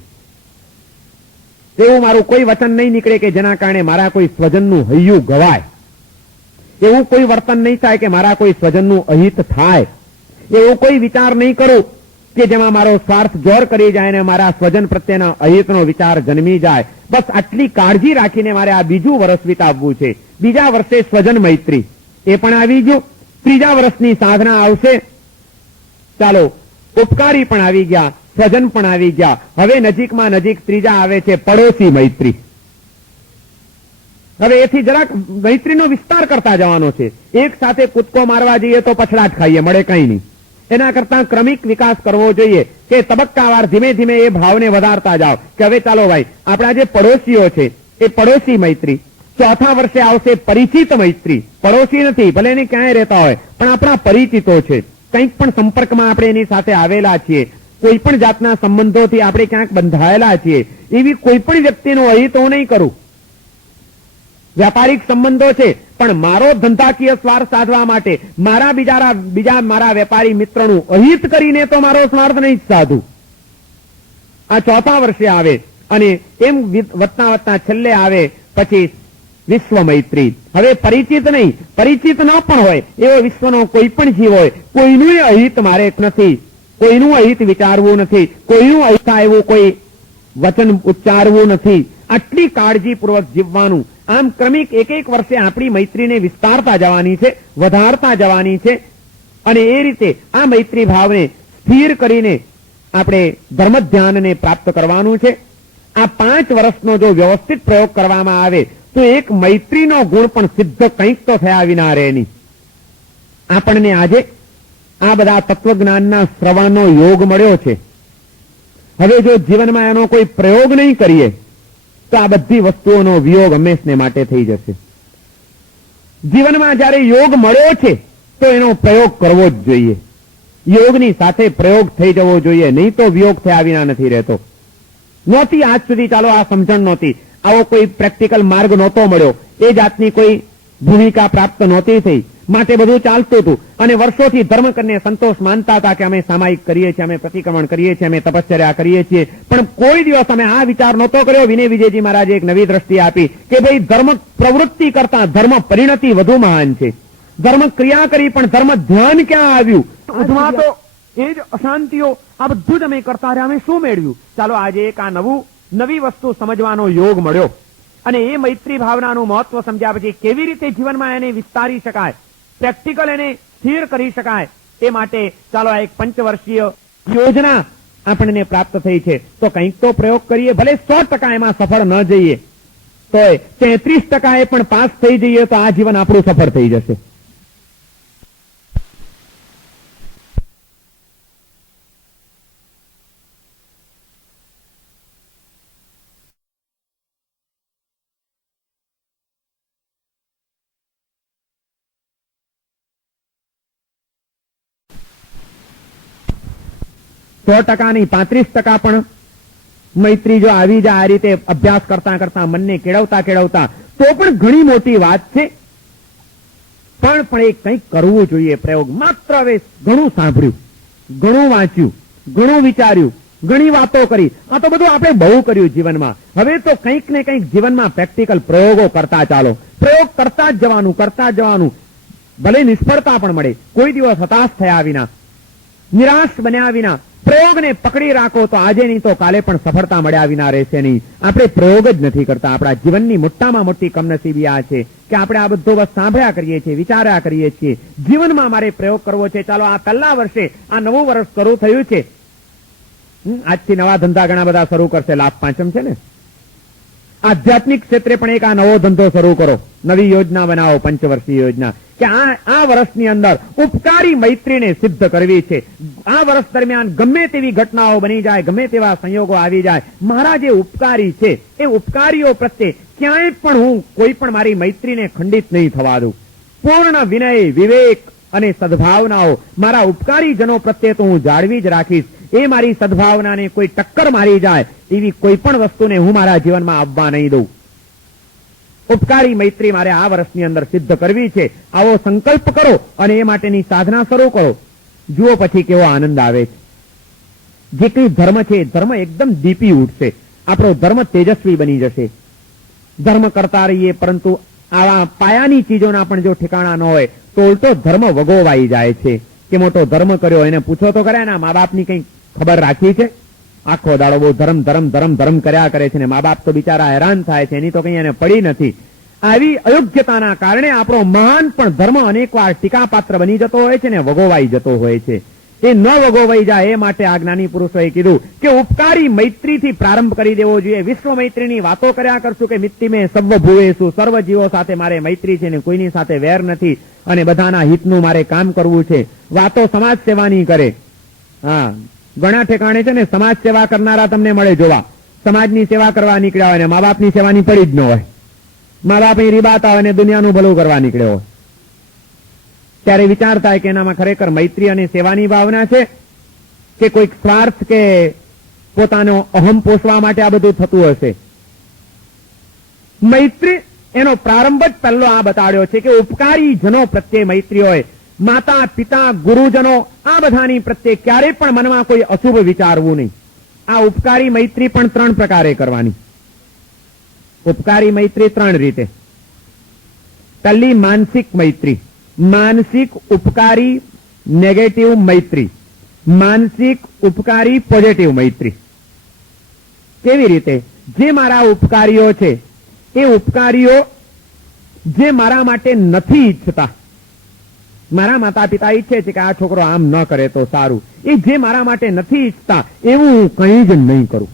એવું મારું કોઈ વચન નહીં નીકળે કે જેના કારણે મારા કોઈ સ્વજનનું હૈયું ગવાય. એવું કોઈ વર્તન નહીં થાય કે મારા કોઈ સ્વજનનું અહિત થાય. એવું કોઈ વિચાર નહીં કરું કે જેમાં મારો સ્વાર્થ જોર કરી જાય અને મારા સ્વજન પ્રત્યેના અહિતનો વિચાર જન્મી જાય. બસ આટલી કાળજી રાખીને મારે આ બીજું વર્ષ વિતાવવું છે. બીજા વર્ષે સ્વજન મૈત્રી એ પણ આવી ગયું. ત્રીજા વર્ષની સાધના આવશે. ચાલો ઉપકારી પણ આવી ગયા, સ્વજન પણ આવી ગયા. હવે નજીકમાં નજીક ત્રીજા આવે છે પડોશી મૈત્રી. હવે એથી જરાક મૈત્રીનો વિસ્તાર કરતા જવાનો છે. એક સાથે કૂદકો મારવા જઈએ તો પછડાટ ખાઈએ, મળે કઈ નહીં. એના કરતા ક્રમિક વિકાસ કરવો જોઈએ કે તબક્કાવાર ધીમે ધીમે એ ભાવને વધારતા જાઓ કે હવે ચાલો ભાઈ આપણા જે પડોશીઓ છે એ પડોશી મૈત્રી. ચોથા વર્ષે આવશે પરિચિત મૈત્રી. પડોશી નથી, ભલે એને ક્યાંય રહેતા હોય, પણ આપણા પરિચિતો છે. કંઈક પણ સંપર્કમાં આપણે એની સાથે આવેલા છીએ, કોઈ પણ જાતના સંબંધોથી આપણે ક્યાંક બંધાયેલા છીએ, એવી કોઈ પણ વ્યક્તિનો અહિત હું નહીં કરું. વ્યાપારિક સંબંધો છે, પણ મારો ધંધાકીય સ્વાર્થ સાધવા માટે બીજા મારા વેપારી મિત્રનું અહિત કરીને તો મારો સ્વાર્થ નહીં સાધું. આ ચોથા વર્ષે આવે અને એમ વધતા વધતા છેલ્લે આવે પછી વિશ્વ મૈત્રી. હવે પરિચિત નહીં, પરિચિત ન પણ હોય એવો વિશ્વનો કોઈ પણ જીવ હોય, કોઈનું અહિત મારે નથી, કોઈનું અહિત વિચારવું નથી, કોઈનું અહિત થાય એવું કોઈ વચન ઉચ્ચારવું નથી. આટલી કાળજીપૂર્વક જીવવાનું. આમ ક્રમિક એક એક વર્ષે આપણી મૈત્રીને વિસ્તારતા જવાની છે, વધારતા જવાની છે અને એ રીતે આ મૈત્રી ભાવને સ્થિર કરીને આપણે ધર્મ ધ્યાનને પ્રાપ્ત કરવાનું છે. આ 5 વર્ષનો જો વ્યવસ્થિત પ્રયોગ કરવામાં આવે તો એક મૈત્રીનો ગુણ પણ સિદ્ધ કંઈક તો થયા વિના રહે નહીં. આપણને આજે આ બધા તત્વજ્ઞાનના શ્રવણનો યોગ મળ્યો છે. હવે જો જીવનમાં એનો કોઈ પ્રયોગ નહીં કરીએ તો આ બધી વસ્તુઓનો વિયોગ હંમેશને માટે થઈ જશે. જીવનમાં જ્યારે યોગ મળ્યો છે તો એનો પ્રયોગ કરવો જ જોઈએ. યોગની સાથે પ્રયોગ થઈ જવો જોઈએ, નહીં તો વિયોગ થયા વિના નથી રહેતો. નહોતી આજ સુધી, ચાલો આ સમજણ નહોતી, આવો કોઈ પ્રેક્ટિકલ માર્ગ નહોતો મળ્યો, એ જાતની કોઈ ભૂમિકા પ્રાપ્ત નહોતી થઈ, માટે બધું ચાલતું હતું અને વર્ષોથી ધર્મ કરીને સંતોષ માનતા હતા કે અમે સામાયિક કરીએ છીએ, અમે પ્રતિક્રમણ કરીએ છીએ, અમે તપશ્ચર્યા કરીએ છીએ. પણ કોઈ દિવસ અમે આ વિચાર નહોતો કર્યો. વિનય વિજયજી મહારાજે એક નવી દ્રષ્ટિ આપી કે ભાઈ ધર્મ પ્રવૃત્તિ કરતા ધર્મ પરિણતિ વધુ મહાન છે. ધર્મ ક્રિયા કરી પણ ધર્મ ધ્યાન ક્યાં આવ્યું? અથવા તો એ જ અશાંતિઓ, આ બધું જ અમે કરતા રહ્યા, અમે શું મેળવ્યું? ચાલો આજે એક આ નવી વસ્તુ સમજવાનો યોગ મળ્યો અને એ મૈત્રી ભાવનાનું મહત્વ સમજ્યા પછી કેવી રીતે જીવનમાં એને વિસ્તારી શકાય, પ્રેક્ટિકલ એને સ્થિર કરી શકાય, એ માટે ચાલો આ એક 5 વર્ષીય યોજના આપણને પ્રાપ્ત થઈ છે તો કંઈક તો પ્રયોગ કરીએ. ભલે 100% એમાં સફળ ન જઈએ તોય 33% એ પણ પાસ થઈ જઈએ તો આ જીવન આપણું સફળ થઈ જશે. %100 નહીં, 35% પણ મૈત્રી જો આવી જાય આ રીતે અભ્યાસ કરતા કરતા મનને કેળવતા તો પણ ઘણી મોટી વાત છે. પણ એ કંઈક કરવું જોઈએ પ્રયોગ. માત્ર હવે ઘણું સાંભળ્યું, ઘણું વાંચ્યું, ઘણું વિચાર્યું, ઘણી વાતો કરી, આ તો બધું આપણે બહુ કર્યું જીવનમાં. હવે તો કંઈક ને કંઈક જીવનમાં પ્રેક્ટિકલ પ્રયોગો કરતા ચાલો. પ્રયોગ કરતા જ જવાનું. ભલે નિષ્ફળતા પણ મળે, કોઈ દિવસ હતાશ થયા વિના, નિરાશ બન્યા વિના પ્રયોગને પકડી રાખો તો આજે નહીં તો કાલે પણ સફળતા મળ્યા વિના રહેશે નહીં. આપણે પ્રયોગ જ નથી કરતા. આપણા જીવનની મોટામાં મોટી કમનસીબી આ છે કે આપણે આ બધો બસ સાંભળ્યા કરીએ છીએ, વિચાર્યા કરીએ છીએ. જીવનમાં મારે પ્રયોગ કરવો છે. ચાલો આ પહેલા વર્ષે આ નવું વર્ષ શરૂ થયું છે. આજથી નવા ધંધા ઘણા બધા શરૂ કરશે. લાભ પાંચમ છે ને. આધ્યાત્મિક ક્ષેત્રે પણ એક આ નવો ધંધો શરૂ કરો, નવી યોજના બનાવો, 5 વર્ષની યોજના કે આ વર્ષની અંદર ઉપકારી મૈત્રીને સિદ્ધ કરવી છે. આ વર્ષ દરમિયાન ગમે તેવી ઘટનાઓ બની જાય, ગમે તેવા સંયોગો આવી જાય, મારા જે ઉપકારી છે એ ઉપકારીઓ પ્રત્યે ક્યાંય પણ હું કોઈ પણ મારી મૈત્રીને ખંડિત નહીં થવા દઉં. પૂર્ણ વિનય, વિવેક અને સદભાવનાઓ મારા ઉપકારીજનો પ્રત્યે તો હું જાળવી જ રાખીશ. એ મારી સદભાવનાને કોઈ ટક્કર મારી જાય એવી કોઈ પણ વસ્તુને હું મારા જીવનમાં આવવા નહીં દઉં. ઉપકારી મૈત્રી મારે આ વર્ષની અંદર સિદ્ધ કરવી છે. આવો સંકલ્પ કરો અને એ માટેની સાધના શરૂ કરો. જુઓ પછી કેવો આનંદ આવે છે. જે કંઈ ધર્મ છે એ ધર્મ એકદમ દીપી ઉઠશે. આપણો ધર્મ તેજસ્વી બની જશે. ધર્મ કરતા રહીએ પરંતુ આવા પાયાની ચીજોના પણ જો ઠેકાણા ન હોય તો ઉલટો ધર્મ વગોવાઈ જાય છે. કે મોટો ધર્મ કર્યો એને પૂછો તો કરે એના મા બાપની કંઈ ખબર રાખી છે? આખો દાડો બહુ ધર્મ ધર્મ ધર્મ ધર્મ કર્યા કરે છે ને મા બાપ તો બિચારા હેરાન થાય છે. એની તો કંઈ એને પડી નથી. આવી અયોગ્યતાના કારણે આપણો મહાન પણ ધર્મ અનેકવાર ટીકાપાત્ર બની જતો હોય છે ને વગોવાઈ જતો હોય છે. એ ન વગોવાઈ જાય એ માટે આ જ્ઞાની પુરુષોએ કીધું કે ઉપકારી મૈત્રીથી પ્રારંભ કરી દેવો જોઈએ. વિશ્વ મૈત્રીની વાતો કર્યા કરશું કે મિત્તિ મેં સર્વ ભુવેશું, સર્વ જીવો સાથે મારે મૈત્રી છે ને કોઈની સાથે વેર નથી અને બધાના હિતનું મારે કામ કરવું છે. વાતો સમાજ સેવાની કરે. હા, ઘણા ઠેકાણે છે ને સમાજ સેવા કરનારા તમને મળે જોવા. સમાજની સેવા કરવા નીકળ્યા હોય ને મા બાપની સેવાની પડી જ ન હોય. મા બાપ અહીં રીબાતા હોય ને દુનિયાનું ભલું કરવા નીકળ્યો હોય. ત્યારે વિચાર થાય કે એનામાં ખરેખર મૈત્રી અને સેવાની ભાવના છે કે કોઈક સ્વાર્થ કે પોતાનો અહમ પોષવા માટે આ બધું થતું હશે. મૈત્રી એનો પ્રારંભ જ પહેલો આ બતાડ્યો છે કે ઉપકારી જનો પ્રત્યે મૈત્રી હોય. માતા પિતા ગુરુજનો આ બધાની પ્રત્યે ક્યારેય પણ મનમાં કોઈ અશુભ વિચારવું નહીં. આ ઉપકારી મૈત્રી પણ 3 પ્રકારે કરવાની. ઉપકારી મૈત્રી 3 રીતે. પહેલી માનસિક મૈત્રી. માનસિક ઉપકારી નેગેટિવ મૈત્રી. માનસિક ઉપકારી પોઝિટિવ મૈત્રી. કેવી રીતે? જે મારા ઉપકારીઓ છે એ ઉપકારીઓ જે મારા માટે નથી ઈચ્છતા. મારા માતા પિતા ઈચ્છે છે કે આ છોકરો આમ ન કરે તો સારું. એ જે મારા માટે નથી ઈચ્છતા એવું હું કંઈ જ નહીં કરું.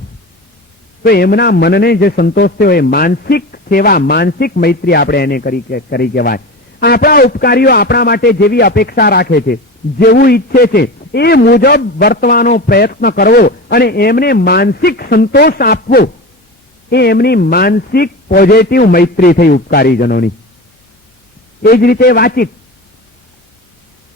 તો એમના મનને જે સંતોષ થયો એ માનસિક સેવા, માનસિક મૈત્રી આપણે એને કરી કહેવાય. આપણા ઉપકારીઓ આપણા માટે જેવી અપેક્ષા રાખે છે, જેવું ઈચ્છે છે એ મુજબ વર્તવાનો પ્રયત્ન કરવો અને એમને માનસિક સંતોષ આપવો એ એમની માનસિક પોઝિટિવ મૈત્રી થઈ ઉપકારીજનોની. એ જ રીતે વાચિક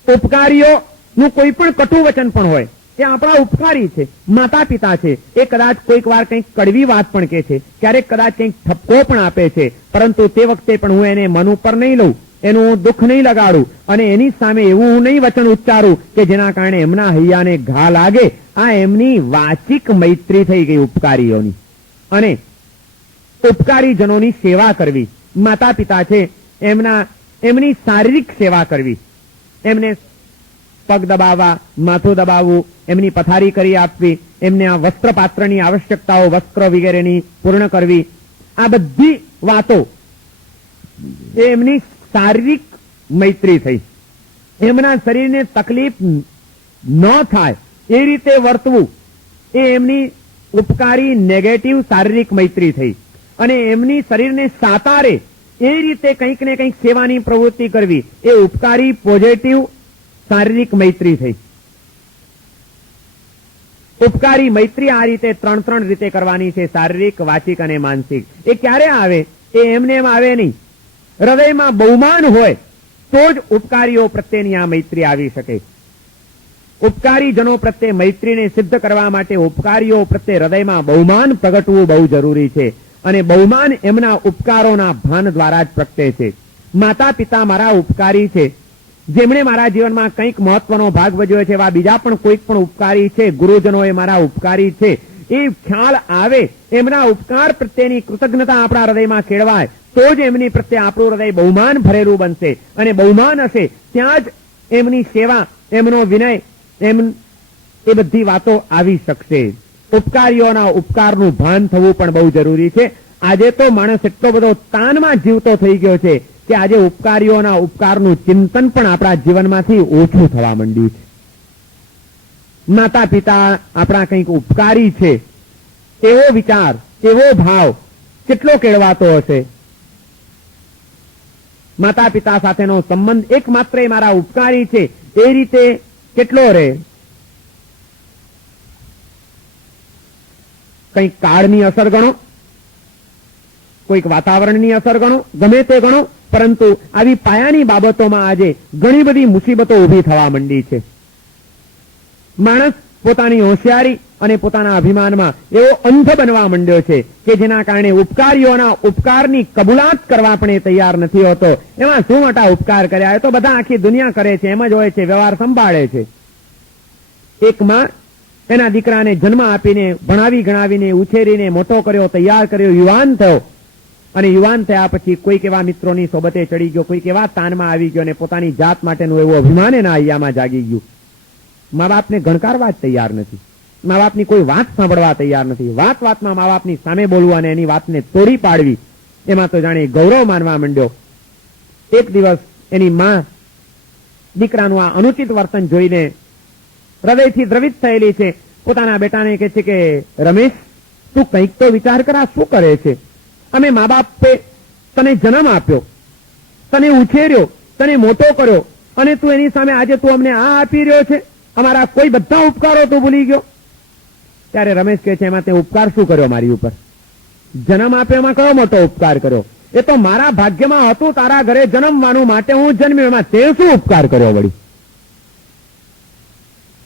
ઉપકારીઓનું કોઈ પણ કટુ વચન પણ હોય એ આપણા ઉપકારી છે, માતા પિતા છે. એ કદાચ કોઈક વાર કંઈક કડવી વાત પણ કહે છે, ક્યારેક કદાચ કંઈક ઠપકો પણ આપે છે, પરંતુ તે વખતે પણ હું એને મન ઉપર નહીં લઉં, એનું દુઃખ નહીં લગાડું અને એની સામે એવું હું નહીં વચન ઉચ્ચારું કે જેના કારણે એમના હૈયાને ઘા લાગે. આ એમની વાચિક મૈત્રી થઈ ગઈ ઉપકારીઓની. અને ઉપકારીજનોની સેવા કરવી. માતા પિતા છે એમની શારીરિક સેવા કરવી. એમને પગ દબાવવા, માથું દબાવવું, એમની પથારી કરી આપવી, એમને આ વસ્ત્રપાત્રની આવશ્યકતાઓ વસ્ત્ર વગેરેની પૂર્ણ કરવી. આ બધી વાતો એ એમની શારીરિક મૈત્રી થઈ. એમના શરીરને તકલીફ ન થાય એ રીતે વર્તવું એ એમની ઉપકારી નેગેટિવ શારીરિક મૈત્રી થઈ. અને એમની શરીરને સાતારે એ રીતે કંઈક ને કંઈક સેવાની પ્રવૃત્તિ કરવી એ ઉપકારી પોઝિટિવ શારીરિક મૈત્રી થઈ. ઉપકારી મૈત્રી આ રીતે 3 રીતે કરવાની છે, શારીરિક, વાચિક અને માનસિક. એ ક્યારે આવે? એ એમને એમ આવે નહીં. હૃદયમાં બહુમાન હોય તો જ ઉપકારીઓ પ્રત્યેની આ મૈત્રી આવી શકે. ઉપકારીજનો પ્રત્યે મૈત્રીને સિદ્ધ કરવા માટે ઉપકારીઓ પ્રત્યે હૃદયમાં બહુમાન પ્રગટવું બહુ જરૂરી છે. અને બહુમાન એમના ઉપકારોના ભાન દ્વારા જ પ્રગટે છે. માતા પિતા મારા ઉપકારી છે, જેમણે મારા જીવનમાં કંઈક મહત્વનો ભાગ ભજવ્યો છે. એવા બીજા પણ કોઈક પણ ઉપકારી છે, ગુરુજનો એ મારા ઉપકારી છે. એ ખ્યાલ આવે, એમના ઉપકાર પ્રત્યેની કૃતજ્ઞતા આપણા હૃદયમાં કેળવાય તો જ એમની પ્રત્યે આપણું હૃદય બહુમાન ભરેલું બનશે. અને બહુમાન હશે ત્યાં જ એમની સેવા, એમનો વિનય, એ બધી વાતો આવી શકશે. ઉપકારીઓના ઉપકારનું ભાન થવું પણ બહુ જરૂરી છે. આજે તો માણસ એટલો બધો તાનમાં જીવતો થઈ ગયો છે કે આજે ઉપકારીઓના ઉપકારનું ચિંતન પણ આપણા જીવનમાંથી ઓછું થવા માંડ્યું છે. માતા પિતા આપણા કંઈક ઉપકારી છે એવો વિચાર, એવો ભાવ કેટલો કેળવાતો હશે. માતા પિતા સાથેનો સંબંધ એકમાત્ર એ મારા ઉપકારી છે એ રીતે કેટલો રહે. કંઈક કાળની અસર ગણો, કોઈક વાતાવરણની અસર ગણો, ગમે તે ગણો, પરંતુ આવી પાયાની બાબતોમાં આજે ઘણી બધી મુસીબતો ઊભી થવા માંડી છે. માણસ પોતાની હોશિયારી અને પોતાના અભિમાનમાં એવો અંધ બનવા માંડ્યો છે કે જેના કારણે ઉપકારીઓના ઉપકારની કબૂલાત કરવા પણ એ તૈયાર નથી હોતો. એમાં શું મોટા ઉપકાર કર્યા, એ તો બધા આખી દુનિયા કરે છે, એમ જ હોય છે, વ્યવહાર સંભાળે છે. એક માં એના દીકરાને જન્મ આપીને ભણાવી ગણાવીને ઉછેરીને મોટો કર્યો, તૈયાર કર્યો, યુવાન થયો, અને યુવાન થયા પછી કોઈક એવા મિત્રોની સોબતે ચડી ગયો, કોઈક એવા તાનમાં આવી ગયો અને પોતાની જાત માટેનું એવું અભિમાન એના હૈયામાં જાગી ગયું. મા બાપને ગણકારવા જ તૈયાર નથી, મા બાપની કોઈ વાત સાંભળવા તૈયાર નથી. વાત વાતમાં મા બાપની સામે બોલવું અને એની વાતને તોડી પાડવી, એમાં તો જાણે ગૌરવ માનવા માંડ્યો. એક દિવસ એની માં દીકરાનું આ અનુચિત વર્તન જોઈને હૃદયથી દ્રવિત થયેલી છે. પોતાના બેટાને કહે છે કે રમેશ, તું કંઈક તો વિચાર કર, આ શું કરે છે? અમે મા બાપે તને જન્મ આપ્યો, તને ઉછેર્યો, તને મોટો કર્યો, અને તું એની સામે આજે તું અમને આ આપી રહ્યો છે? અમારા કોઈ બધા ઉપકારો તું ભૂલી ગયો? ત્યારે રમેશ કહે છે, એમાં તે ઉપકાર શું કર્યો મારી ઉપર? જન્મ આપ્યો એમાં કયો મોટો ઉપકાર કર્યો? એ તો મારા ભાગ્યમાં હતું તારા ઘરે જન્મવાનું, માટે હું જન્મ્યો, એમાં તે શું ઉપકાર કર્યો વળી?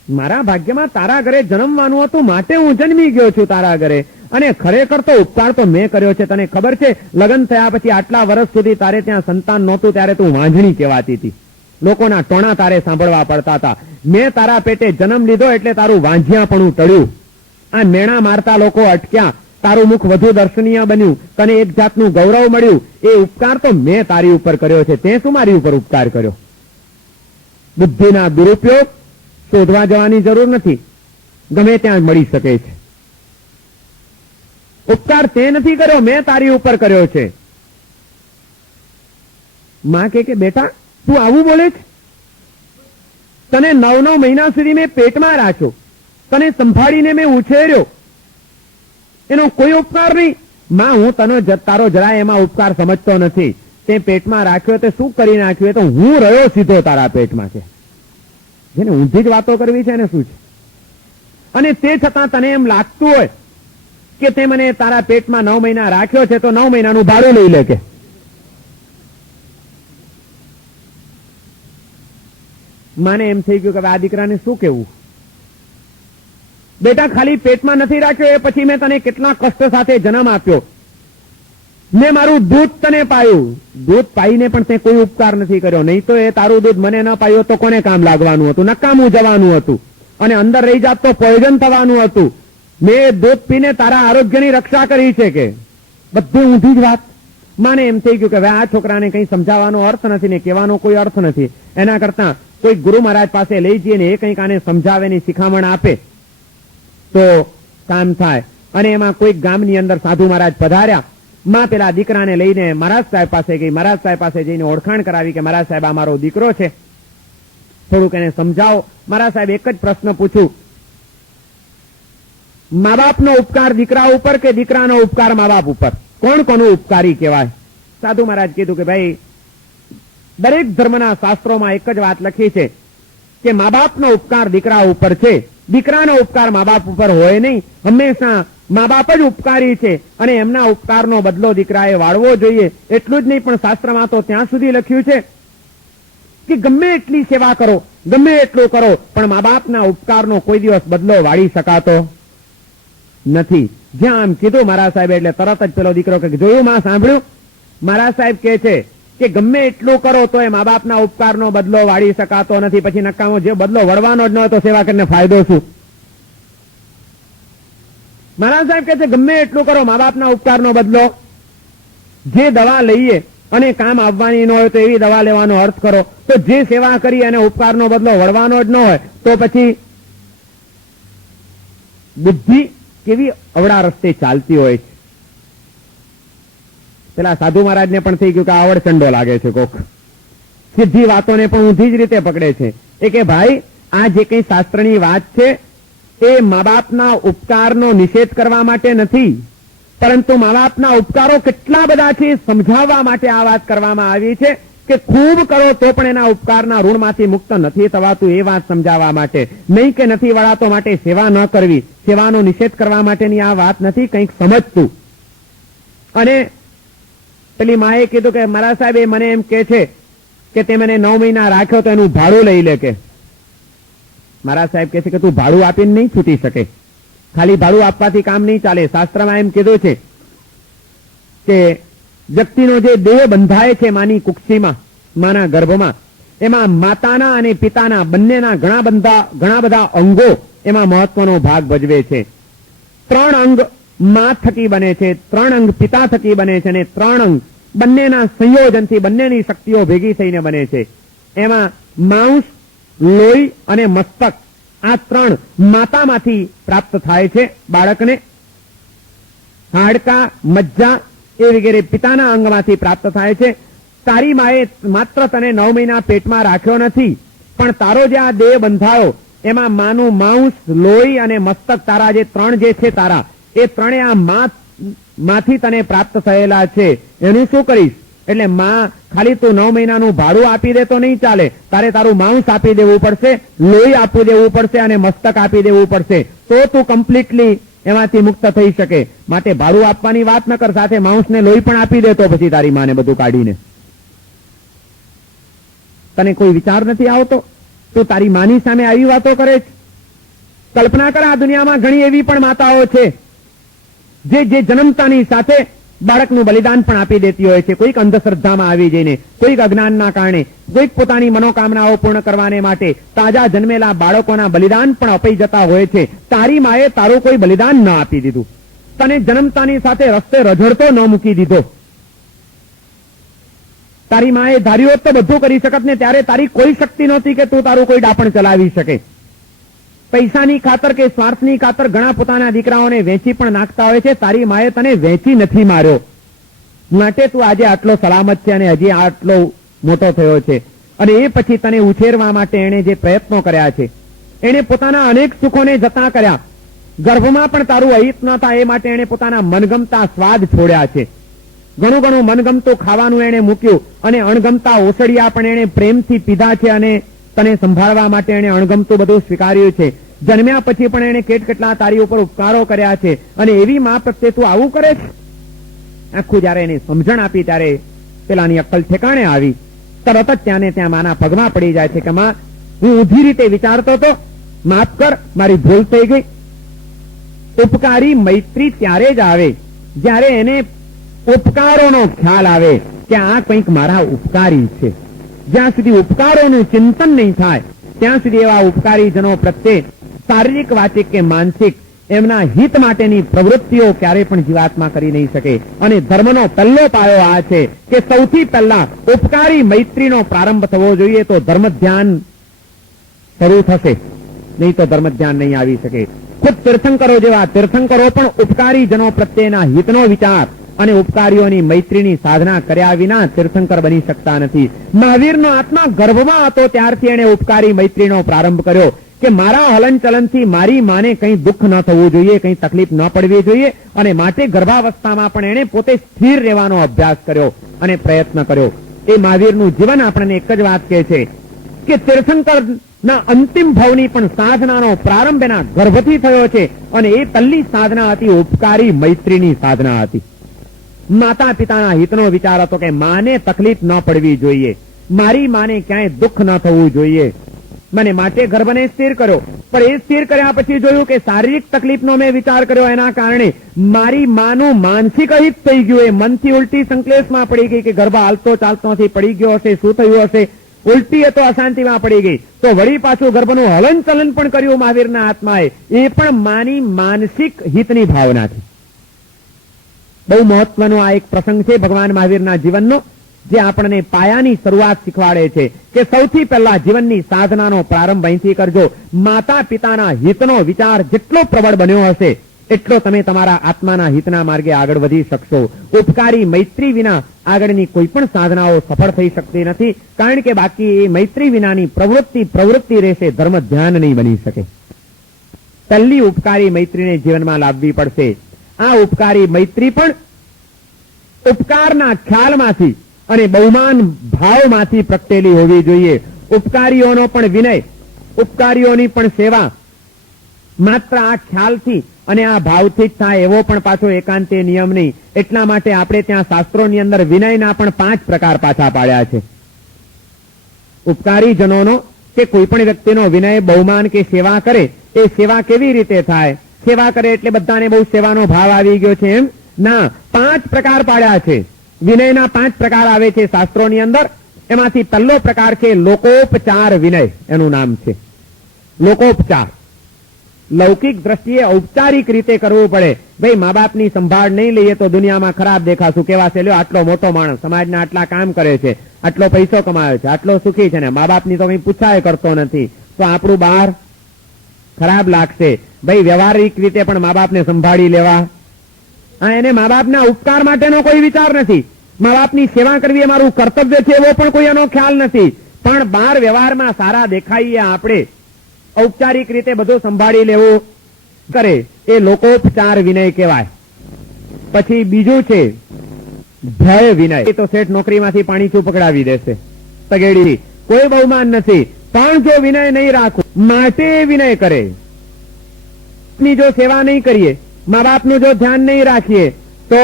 મારા ભાગ્યમાં તારા ઘરે જન્મવાનું હતું, માટે હું જન્મી ગયો છું તારા ઘરે, અને ખરેખર તો ઉપકાર તો મેં કર્યો છે. તને ખબર છે, લગ્ન થયા પછી આટલા વર્ષ સુધી તારે ત્યાં સંતાન નહોતું ત્યારે તું વાંઝણી કહેવાતી હતી. લોકોના ટોણા તારે સાંભળવા પડતા હતા. મેં તારા પેટે જન્મ લીધો એટલે તારું વાંઝિયાપણું ટળ્યું, આ મેણા મારતા લોકો અટક્યા, તારું મુખ વધુ દર્શનીય બન્યું, તને એક જાતનું ગૌરવ મળ્યું. એ ઉપકાર તો મેં તારી ઉપર કર્યો છે, તે શું મારી ઉપર ઉપકાર કર્યો? બુદ્ધિના દુરુપયોગ શોધવા જવાની જરૂર નથી, ગમે ત્યાં મળી શકે છે. ઉપકાર તે નથી કર્યો, મેં તારી ઉપર કર્યો છે. માં કે બેટા તું આવું બોલે છે? તને 9 મહિના સુધી મેં પેટમાં રાખ્યો, તને સંભાળીને મેં ઉછેર્યો, એનો કોઈ ઉપકાર નહીં? માં, હું તને તારો જરાય એમાં ઉપકાર સમજતો નથી. તે પેટમાં રાખ્યો તે શું કરી નાખ્યું? એ તો હું રહ્યો સીધો તારા પેટમાં છે. જેને ઊંધી જ વાતો કરવી છે ને શું છે? અને તે છતાં તને એમ લાગતું હોય કે તે મને તારા પેટમાં 9 મહિના રાખ્યો છે તો 9 મહિનાનું ભાડું લઈ લે. કે મને એમ થઈ ગયું કે આ દીકરાને શું કેવું? બેટા, ખાલી પેટમાં નથી રાખ્યો એ પછી મેં તને કેટલા કષ્ટ સાથે જન્મ આપ્યો, મેં મારું દૂધ તને પાયું, દૂધ પાઈને પણ તે કોઈ ઉપકાર નથી કર્યો. નહીં તો એ તારું દૂધ મને ન પાયું તો કોને કામ લાગવાનું હતું? નકામું જવાનું હતું, અને અંદર રહી જાત તો પોઈઝન થવાનું હતું. મેં દૂધ પીને તારા આરોગ્યની રક્ષા કરી છે. કે બધું ઊંધી જ વાત. મને એમ થઈ ગયું કે આ છોકરાને કંઈ સમજાવવાનો અર્થ નથી ને કહેવાનો કોઈ અર્થ નથી. એના કરતા કોઈ ગુરુ મહારાજ પાસે લઈ જઈએ ને એ કંઈક આને સમજાવે ને શિખામણ આપે તો કામ થાય. અને એમાં કોઈક ગામની અંદર સાધુ મહારાજ પધાર્યા. માં પેલા દીકરાને લઈને મહારાજ સાહેબ પાસે ગઈ. મહારાજ સાહેબ પાસે જઈને ઓળખાણ કરાવી કે મહારાજ સાહેબ, આ મારો દીકરો છે, થોડુંક એને સમજાવો. મહારાજ સાહેબ એક જ પ્રશ્ન પૂછું, મા બાપનો ઉપકાર દીકરા ઉપર કે દીકરાનો ઉપકાર મા બાપ ઉપર? કોણ કોનું ઉપકારી કહેવાય? સાધુ મહારાજ કીધું કે ભાઈ, દરેક ધર્મના શાસ્ત્રોમાં એક જ વાત લખી છે કે મા બાપનો ઉપકાર દીકરા ઉપર છે, દીકરાનો ઉપકાર મા બાપ ઉપર હોય નહીં. હંમેશા મા બાપ જ ઉપકારી છે અને એમના ઉપકારનો બદલો દીકરાએ વાળવો જોઈએ. એટલું જ નહીં, પણ શાસ્ત્રમાં તો ત્યાં સુધી લખ્યું છે કે ગમે એટલી સેવા કરો, ગમે એટલું કરો, પણ મા બાપના ઉપકારનો કોઈ દિવસ બદલો વાળી શકાતો નથી. જ્યાં આમ કીધું મહારાજ સાહેબ એટલે તરત જ પેલો દીકરો કે જોયું માં, સાંભળ્યું? મહારાજ સાહેબ કહે છે કે ગમે એટલું કરો તો એ મા બાપના ઉપકારનો બદલો વાળી શકાતો નથી. પછી નકામો જે બદલો વળવાનો જ ન હોય તો સેવા કરીને ફાયદો શું? મહારાજ સાહેબ કહે છે ગમે એટલું કરો, મા બાપના ઉપકારનો બદલો, જે દવા લઈએ અને કામ આવવાની ન હોય તો એવી દવા લેવાનો અર્થ કરો. તો જે સેવા કરી અને ઉપકારનો બદલો વળવાનો જ ન હોય તો પછી બુદ્ધિ કેવી અવળા રસ્તે ચાલતી હોય છે. પેલા સાધુ મહારાજને પણ થઈ ગયું કે આવડ ચંડો લાગે છે, કોક સીધી વાતોને પણ ઊંધી જ રીતે પકડે છે. એ કે ભાઈ, આ જે કઈ શાસ્ત્રની વાત છે એ મા બાપના ઉપકારનો નિષેધ કરવા માટે નથી, પરંતુ મા બાપના ઉપકારો કેટલા બધા છે સમજાવવા માટે આ વાત કરવામાં આવી છે કે ખૂબ કરો તો પણ એના ઉપકારના ઋણમાંથી મુક્ત નથી થવાતું, એ વાત સમજાવવા માટે. નહીં કે નથી વળાતો માટે સેવા ન કરવી, સેવાનો નિષેધ કરવા માટેની આ વાત નથી, કંઈક સમજતું. અને પેલી માએ કીધું કે મારા સાહેબ એ મને એમ કે છે કે તે મને 9 મહિના રાખ્યો તો એનું ભાડું લઈ લે. કે મારા સાહેબ કહે છે કે તું ભાડું આપીને નહીં છૂટી શકે, ખાલી ભાડું આપવાથી કામ નહીં ચાલે. શાસ્ત્રમાં એમ કીધું છે કે વ્યક્તિનો જે દેહ બંધાય છે માની કુક્ષીમાં, માના ગર્ભમાં, એમાં માતાના અને પિતાના બંનેના ઘણા બધા અંગો એમાં મહત્વનો ભાગ ભજવે છે. 3 અંગ મા થકી બને છે, 3 અંગ પિતા થકી બને છે, અને 3 અંગ બંનેના સંયોજનથી બંનેની શક્તિઓ ભેગી થઈને બને છે. એમાં માંસ, લોહી અને મસ્તક આ 3 માતામાંથી પ્રાપ્ત થાય છે બાળકને. હાડકા, મજ્જા એ વગેરે પિતાના અંગમાંથી પ્રાપ્ત થાય છે. તારી માએ માત્ર તને 9 મહિના પેટમાં રાખ્યો નથી, પણ તારો જે આ દેહ બંધાયો એમાં માનું માંસ, લોહી અને મસ્તક, તારા જે 3 જે છે તારા, એ 3 આ માંથી તને પ્રાપ્ત થયેલા છે. એનું શું કરીશ? એટલે માં ખાલી તું 9 મહિનાનું ભાડું આપી દે તો નહીં ચાલે, તારે તારું માંસ આપી દેવું પડશે, લોહી આપી દેવું પડશે અને મસ્તક આપી દેવું પડશે, તો તું કમ્પ્લીટલી એમાંથી મુક્ત થઈ શકે. માટે ભાડું આપવાની વાત ન કર, સાથે માંસ ને લોહી પણ આપી દે તો પછી તારી માને બધું કાઢીને. તને કોઈ વિચાર નથી આવતો? તું તારી માની સામે આવી વાતો કરે છે? કલ્પના કર, આ દુનિયામાં ઘણી એવી પણ માતાઓ છે જે જન્મતાની સાથે બાળકનું બલિદાન પણ આપી દેતી હોય છે. કોઈક અંધશ્રદ્ધામાં આવી જઈને, કોઈક અજ્ઞાનના કારણે, કોઈક પોતાની મનોકામનાઓ પૂર્ણ કરવાને માટે તાજા જન્મેલા બાળકોના બલિદાન પણ અપાઈ જતા હોય છે. તારી માએ તારું કોઈ બલિદાન ન આપી દીધું, તને જન્મતાની સાથે રસ્તે રઝળતો ન મૂકી દીધો. તારી માએ ધાર્યું હોત તો બધું કરી શકત ને, ત્યારે તારી કોઈ શક્તિ નહોતી કે તું તારું કોઈ ડાપણ ચલાવી શકે. પૈસાની ખાતર કે સ્વાર્થની ખાતર ઘણા પોતાના દીકરાઓને વેચી પણ નાખતા હોય છે. તારી માએ તને વેચી નથી માર્યો, માટે તું આજે આટલો સલામત છે અને હજી આટલો મોટો થયો છે. અને એ પછી તને ઉછેરવા માટે એણે જે પ્રયત્નો કર્યા છે, એણે પોતાના અનેક સુખોને જતા કર્યા. ગર્ભમાં પણ તારું અહિત ન થાય એ માટે એણે પોતાના મનગમતા સ્વાદ છોડ્યા છે. ઘણું મનગમતું ખાવાનું એણે મૂક્યું, અને અણગમતા ઓસડિયા પણ એણે પ્રેમથી પીધા છે, અને તને સંભાળવા માટે એણે અણગમતું બધું સ્વીકાર્યું છે. જન્મ્યા પછી પણ એણે કેટલા તારી ઉપર ઉપકારો કર્યા છે, અને એવી માં પ્રત્યે તું આવું કરે છે? આખું જયારે એને સમજણ આપી ત્યારે પેલાની અક્કલ ઠેકાણે આવી. તરત જ ત્યાં ને ત્યાં માના પગમાં પડી જાય છે કે માં, હું ઊંધી રીતે વિચારતો હતો, માફ કર, મારી ભૂલ થઈ ગઈ. ઉપકારી મૈત્રી ત્યારે જ આવે જ્યારે એને ઉપકારોનો ખ્યાલ આવે કે આ કંઈક મારા ઉપકારી છે. જ્યાં સુધી ઉપકારોનું ચિંતન નહીં થાય ત્યાં સુધી એવા ઉપકારીજનો પ્રત્યે શારીરિક, વાચિક કે માનસિક એમના હિત માટેની પ્રવૃત્તિઓ ક્યારે પણ જીવાત્મા કરી નહીં શકે. અને ધર્મનો પહેલો પાયો આ છે કે સૌથી પહેલા ઉપકારી મૈત્રીનો પ્રારંભ થવો જોઈએ, તો ધર્મ ધ્યાન શરૂ થશે, નહીં તો ધર્મ ધ્યાન નહીં આવી શકે. ખુદ તીર્થંકરો જેવા તીર્થંકરો પણ ઉપકારીજનો પ્રત્યેના હિતનો વિચાર અને ઉપકારીઓની મૈત્રીની સાધના કર્યા વિના તીર્થંકર બની શકતા નથી. મહાવીરનો આત્મા ગર્ભમાં હતો ત્યારથી એણે ઉપકારી મૈત્રીનો પ્રારંભ કર્યો કે મારા હલનચલનથી મારી માને કંઈ દુઃખ ન થવું જોઈએ, કંઈ તકલીફ ન પડવી જોઈએ, અને માટે ગર્ભાવસ્થામાં પણ એણે પોતે સ્થિર રહેવાનો અભ્યાસ કર્યો અને પ્રયત્ન કર્યો. એ મહાવીરનું જીવન આપણને એક જ વાત કહે છે કે તીર્થંકરના અંતિમ ભાવની પણ સાધનાનો પ્રારંભ એના ગર્ભથી થયો છે, અને એ પહેલી સાધના હતી ઉપકારી મૈત્રીની સાધના હતી. માતા પિતાના હિતનો વિચાર હતો કે માને તકલીફ ન પડવી જોઈએ, મારી માને ક્યાંય દુઃખ ન થવું જોઈએ, મને માટે ગર્ભને સ્થિર કર્યો. પણ એ સ્થિર કર્યા પછી જોયું કે શારીરિક તકલીફનો મેં વિચાર કર્યો, એના કારણે મારી માનું માનસિક અહિત થઈ ગયું. એ મનથી ઉલટી સંકલેશમાં પડી ગઈ કે ગર્ભ હાલતો ચાલતોથી પડી ગયો હશે, શું થયું હશે, ઉલટી એ તો અશાંતિમાં પડી ગઈ. તો વળી પાછું ગર્ભનું હલન ચલન પણ કર્યું મહાવીરના આત્માએ, એ પણ માની માનસિક હિતની ભાવનાથી. બહુ મહત્વનો આ એક પ્રસંગ છે ભગવાન મહાવીરના જીવનનો, જે આપણને પાયાની શરૂઆત શીખવાડે છે કે સૌથી પહેલા જીવનની સાધનાનો પ્રારંભ અહીંથી કરજો. માતા પિતાના હિતનો વિચાર જેટલો પ્રબળ બન્યો હશે એટલો તમે તમારા આત્માના હિતના માર્ગે આગળ વધી શકશો. ઉપકારી મૈત્રી વિના આગળની કોઈ પણ સાધનાઓ સફળ થઈ શકતી નથી, કારણ કે બાકી એ મૈત્રી વિનાની પ્રવૃત્તિ રહેશે, ધર્મ ધ્યાન નહીં બની શકે. પહેલી ઉપકારી મૈત્રીને જીવનમાં લાવવી પડશે. આ ઉપકારી મૈત્રી પણ ઉપકારના ખ્યાલમાંથી અને બહુમાન ભાવમાંથી પ્રગટેલી હોવી જોઈએ. ઉપકારીઓનો પણ વિનય, ઉપકારીઓની પણ સેવા માત્ર આ ખ્યાલથી અને આ ભાવથી જ થાય એવો પણ પાછો એકાંતે નિયમ નહીં. એટલા માટે આપણે ત્યાં શાસ્ત્રોની અંદર વિનયના પણ 5 પ્રકાર પાછા પાડ્યા છે. ઉપકારીજનોનો કે કોઈ પણ વ્યક્તિનો વિનય, બહુમાન કે સેવા કરે એ સેવા કેવી રીતે થાય? સેવા કરે એટલે બધાને બહુ સેવાનો ભાવ આવી ગયો છે એમ ના. 5 પ્રકાર પાડ્યા છે. વિનયના 5 પ્રકાર આવે છે શાસ્ત્રોની અંદર. એમાંથી પહેલો પ્રકાર છે લોકોપચાર વિનય, એનું નામ છે લોકોપચાર. લૌકિક દ્રષ્ટિએ ઔપચારિક રીતે કરવું પડે. ભાઈ, મા બાપની સંભાળ નહીં લઈએ તો દુનિયામાં ખરાબ દેખાશું. કેવા છે, લ્યો આટલો મોટો માણસ સમાજના આટલા કામ કરે છે, આટલો પૈસો કમાવે છે, આટલો સુખી છે ને મા બાપની તો કઈ પૂછાય કરતો નથી, તો આપણું બહાર ખરાબ લાગશે. ભાઈ, વ્યવહારિક રીતે પણ મા બાપને સંભાળી લેવા. એને મા બાપના ઉપકાર માટેનો કોઈ વિચાર નથી. મા બાપની સેવા કરવી એ મારું કર્તવ્ય છે એવો પણ કોઈ એનો ખ્યાલ નથી. પણ બહાર વ્યવહારમાં સારા દેખાઈએ આપણે, ઔપચારિક રીતે બધું સંભાળી લેવું કરે, એ લોકોપચાર વિનય કહેવાય. પછી બીજું છે ભય વિનય. એ તો શેઠ નોકરીમાંથી પાણી ચૂ પકડાવી દેશે, તગેડી, કોઈ બહુમાન નથી, પણ જો વિનય નહીં રાખવું, માટે વિનય કરે. ની જો સેવા નહીં કરીએ, મા બાપનું જો ધ્યાન નહીં રાખીએ તો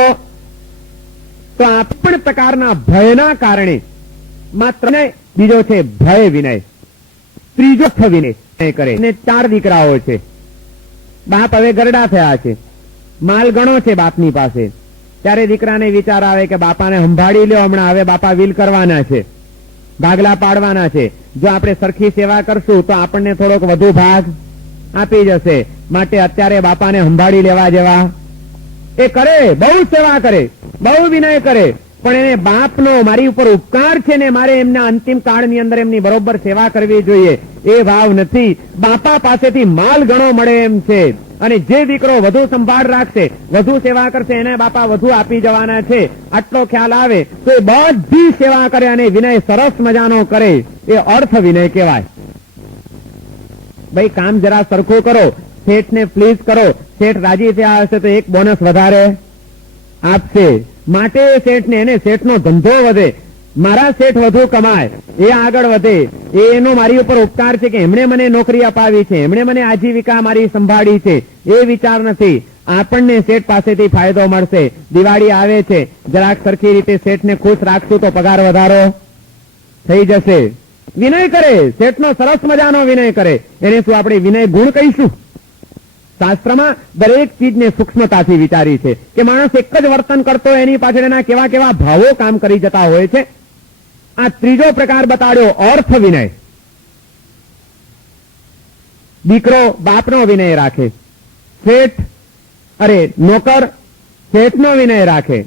આ પણ પ્રકારના ભયના કારણે માત્ર. બીજો છે ભય વિનય. ત્રીજો વિનય કરે. 4 દીકરાઓ છે. બાપ હવે ગરડા થયા છે, માલ ઘણો છે બાપની પાસે. ત્યારે દીકરાને વિચાર આવે કે બાપાને સંભાળી લ્યો, હમણાં હવે બાપા વિલ કરવાના છે, ભાગલા પાડવાના છે. જો આપણે સરખી સેવા કરશું તો આપણને થોડોક વધુ ભાગ આપી જશે, માટે અત્યારે બાપાને સંભાળી લેવા જેવા. એ કરે, બહુ સેવા કરે, બહુ વિનય કરે, પણ એને બાપનો મારી ઉપર ઉપકાર છે ને મારે એમના અંતિમ કાળની અંદર એમની બરોબર સેવા કરવી જોઈએ એ ભાવ નથી. બાપા પાસેથી માલ ઘણો મળે એમ છે, અને જે દીકરો વધુ સંભાળ રાખશે, વધુ સેવા કરશે, એને બાપા વધુ આપી જવાના છે, આટલો ખ્યાલ આવે તો એ બધી સેવા કરે અને વિનય સરસ મજાનો કરે. એ અર્થ વિનય કહેવાય. ભાઈ, કામ જરા સરખું કરો, શેઠને પ્લીઝ કરો, શેઠ રાજી થયા હશે તો એક બોનસ વધારે આપશે, માટે શેઠને, એને શેઠનો ધંધો વધે, મારા શેઠ વધુ કમાય, એ આગળ વધે, એનો મારી ઉપર ઉપકાર છે કે એમણે મને નોકરી અપાવી છે, એમણે મને આજીવિકા મારી સંભાળી છે, એ વિચાર નથી. આપણને શેઠ પાસેથી ફાયદો મળશે. દિવાળી આવે છે, જરાક સરખી રીતે શેઠને ખુશ રાખશું તો પગાર વધારો થઈ જશે. વિનય કરે, શેઠનો સરસ મજાનો વિનય કરે, એને શું આપણે વિનય ગુણ કહીશું? શાસ્ત્રમાં દરેક ચીજને સૂક્ષ્મતાથી વિચારી છે કે માણસ એક જ વર્તન કરતો એની પાછળ એના કેવા કેવા ભાવો કામ કરી જતા હોય છે. આ ત્રીજો પ્રકાર બતાડ્યો અર્થ વિનય. દીકરો બાપનો વિનય રાખે, નોકર શેઠનો વિનય રાખે,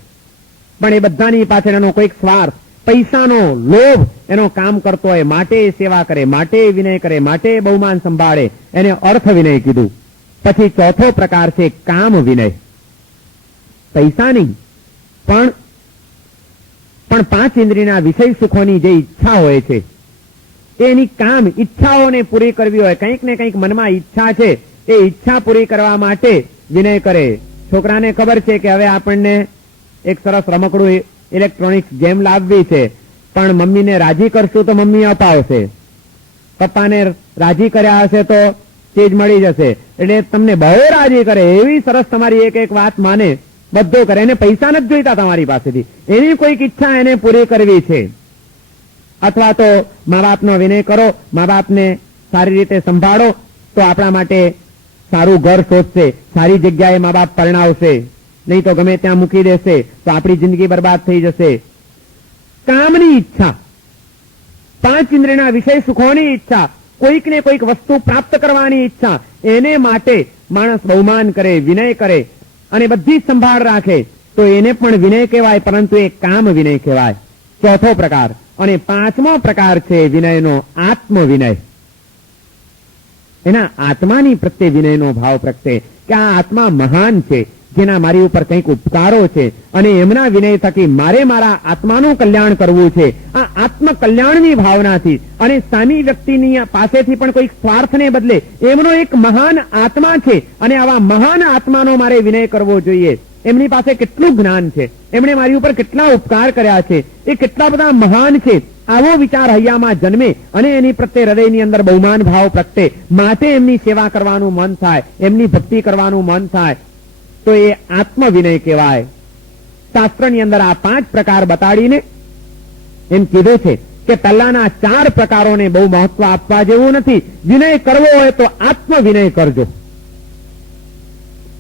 પણ એ બધાની પાછળ એનો કોઈક સ્વાર્થ, પૈસાનો લોભ એનો કામ કરતો હોય, માટે સેવા કરે, માટે વિનય કરે, માટે બહુમાન સંભાળે, એને અર્થ વિનય કીધું. પછી ચોથો પ્રકાર છે કામ વિનય. પૈસા નહીં, પણ 5 ઇન્દ્રિયના વિષય સુખોની જે ઈચ્છા હોય છે એની કામ ઈચ્છાઓને પૂરી કરવી હોય, કંઈક ને કંઈક મનમાં ઈચ્છા છે, એ ઈચ્છા પૂરી કરવા માટે વિનય કરે. છોકરાને ખબર છે કે હવે આપણને એક સરસ રમકડું ઇલેક્ટ્રોનિક્સ ગેમ લાવવી છે, પણ મમ્મીને રાજી કરશું તો મમ્મી અપાવશે, પપ્પાને રાજી કર્યા હશે તો ચીજ મળી જશે, એટલે તમને બહુ રાજી કરે એવી સરસ તમારી એક એક વાત માને, બધું કરે. એને પૈસા નથી જોઈતા તમારી પાસેથી, એની કોઈક ઈચ્છા એને પૂરી કરવી છે. અથવા તો મા બાપનો વિનય કરો, મા બાપને સારી રીતે સંભાળો તો આપણા માટે સારું ઘર શોધશે, સારી જગ્યાએ મા બાપ પરણાવશે, નહીં તો ગમે ત્યાં મૂકી દેશે તો આપણી જિંદગી બરબાદ થઈ જશે. કામની ઈચ્છા, 5 ઇન્દ્રિયના વિષય સુખોની ઈચ્છા, કોઈક ને કોઈક વસ્તુ પ્રાપ્ત કરવાની ઈચ્છા, એને માટે માણસ બહુમાન કરે, વિનય કરે અને બધી સંભાળ રાખે તો એને પણ વિનય કહેવાય, પરંતુ એ કામ વિનય કહેવાય. ચોથો પ્રકાર. અને 5મો પ્રકાર છે વિનયનો આત્મ વિનય. એના આત્માની પ્રત્યે વિનયનો ભાવ પ્રગટે કે આ આત્મા મહાન છે, જેના મારી ઉપર કંઈક ઉપકારો છે, અને એમના વિનય થકી મારે મારા આત્માનું કલ્યાણ કરવું છે. આ આત્મ કલ્યાણની ભાવનાથી અને સામી વ્યક્તિની પાસેથી પણ કોઈક સ્વાર્થને બદલે એમનો એક મહાન આત્મા છે, અને આવા મહાન આત્માનો મારે વિનય કરવો જોઈએ. એમની પાસે કેટલું જ્ઞાન છે, એમણે મારી ઉપર કેટલા ઉપકાર કર્યા છે, એ કેટલા બધા મહાન છે, આવો વિચાર હૈયામાં જન્મે અને એની પ્રત્યે હૃદયની અંદર બહુમાન ભાવ પ્રગટે, માટે એમની સેવા કરવાનું મન થાય, એમની ભક્તિ કરવાનું મન થાય, તો એ આત્મ વિનય કહેવાય. શાસ્ત્રની અંદર આ 5 પ્રકાર બતાડીને એમ કીધું છે કે પહેલાના 4 પ્રકારોને બહુ મહત્વ આપવા જેવું નથી. વિનય કરવો હોય તો આત્મ વિનય કરજો.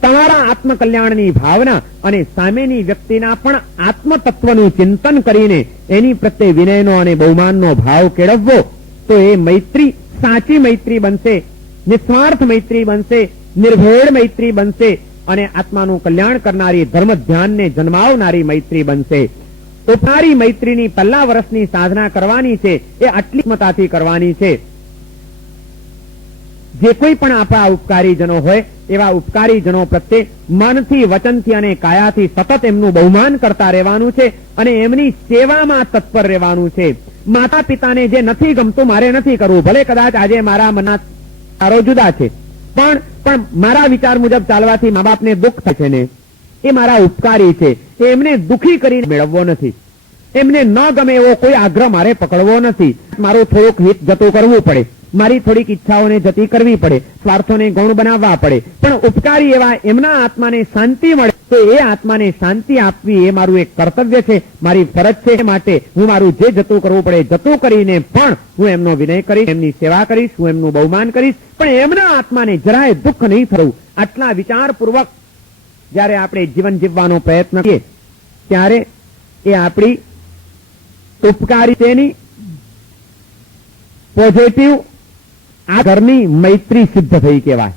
તમારા આત્મકલ્યાણની ભાવના અને સામેની વ્યક્તિના પણ આત્મતત્વનું ચિંતન કરીને એની પ્રત્યે વિનયનો અને બહુમાનનો ભાવ કેળવવો તો એ મૈત્રી સાચી મૈત્રી બનશે, નિસ્વાર્થ મૈત્રી બનશે, નિર્ભેળ મૈત્રી બનશે અને આત્માનું કલ્યાણ કરનારી ધર્મ ધ્યાનને જન્માવનારી મૈત્રી બનશે. ઉપકારી મૈત્રીની પહેલા વર્ષની સાધના કરવાની છે એ આટલી ક્ષમતાથી કરવાની છે. જે કોઈ પણ આપણા ઉપકારીજનો હોય એવા ઉપકારીજનો પ્રત્યે મનથી, વચનથી અને કાયાથી સતત એમનું બહુમાન કરતા રહેવાનું છે અને એમની સેવામાં તત્પર રહેવાનું છે. માતા પિતાને જે નથી ગમતું મારે નથી કરવું, ભલે કદાચ આજે મારા મનના વિચારો જુદા છે, પણ મારા વિચાર મુજબ ચાલવાથી મા બાપને દુઃખ થાય છે ને, એ મારા ઉપકારી છે. એમને દુઃખી કરીને મેળવવો નથી. એમને ન ગમે એવો કોઈ આગ્રહ મારે પકડવો નથી. મારું થોડુંક હિત જતું કરવું પડે, મારી થોડીક ઈચ્છાઓને જતી કરવી પડે, સ્વાર્થોને ગૌણ બનાવવા પડે, પણ ઉપકારી એવા એમના આત્માને શાંતિ મળે તો એ આત્માને શાંતિ આપવી એ મારું એક કર્તવ્ય છે, મારી ફરજ છે. માટે હું મારું જે જતું કરવું પડે જતું કરીને પણ હું એમનો વિનય કરીશ, એમની સેવા કરીશ, હું એમનું બહુમાન કરીશ, પણ એમના આત્માને જરાય દુઃખ નહીં થવું. આટલા વિચારપૂર્વક જયારે આપણે જીવન જીવવાનો પ્રયત્ન કરીએ ત્યારે એ આપણી ઉપકારીતાની પોઝિટિવ આ ઘરની મૈત્રી સિદ્ધ થઈ કહેવાય.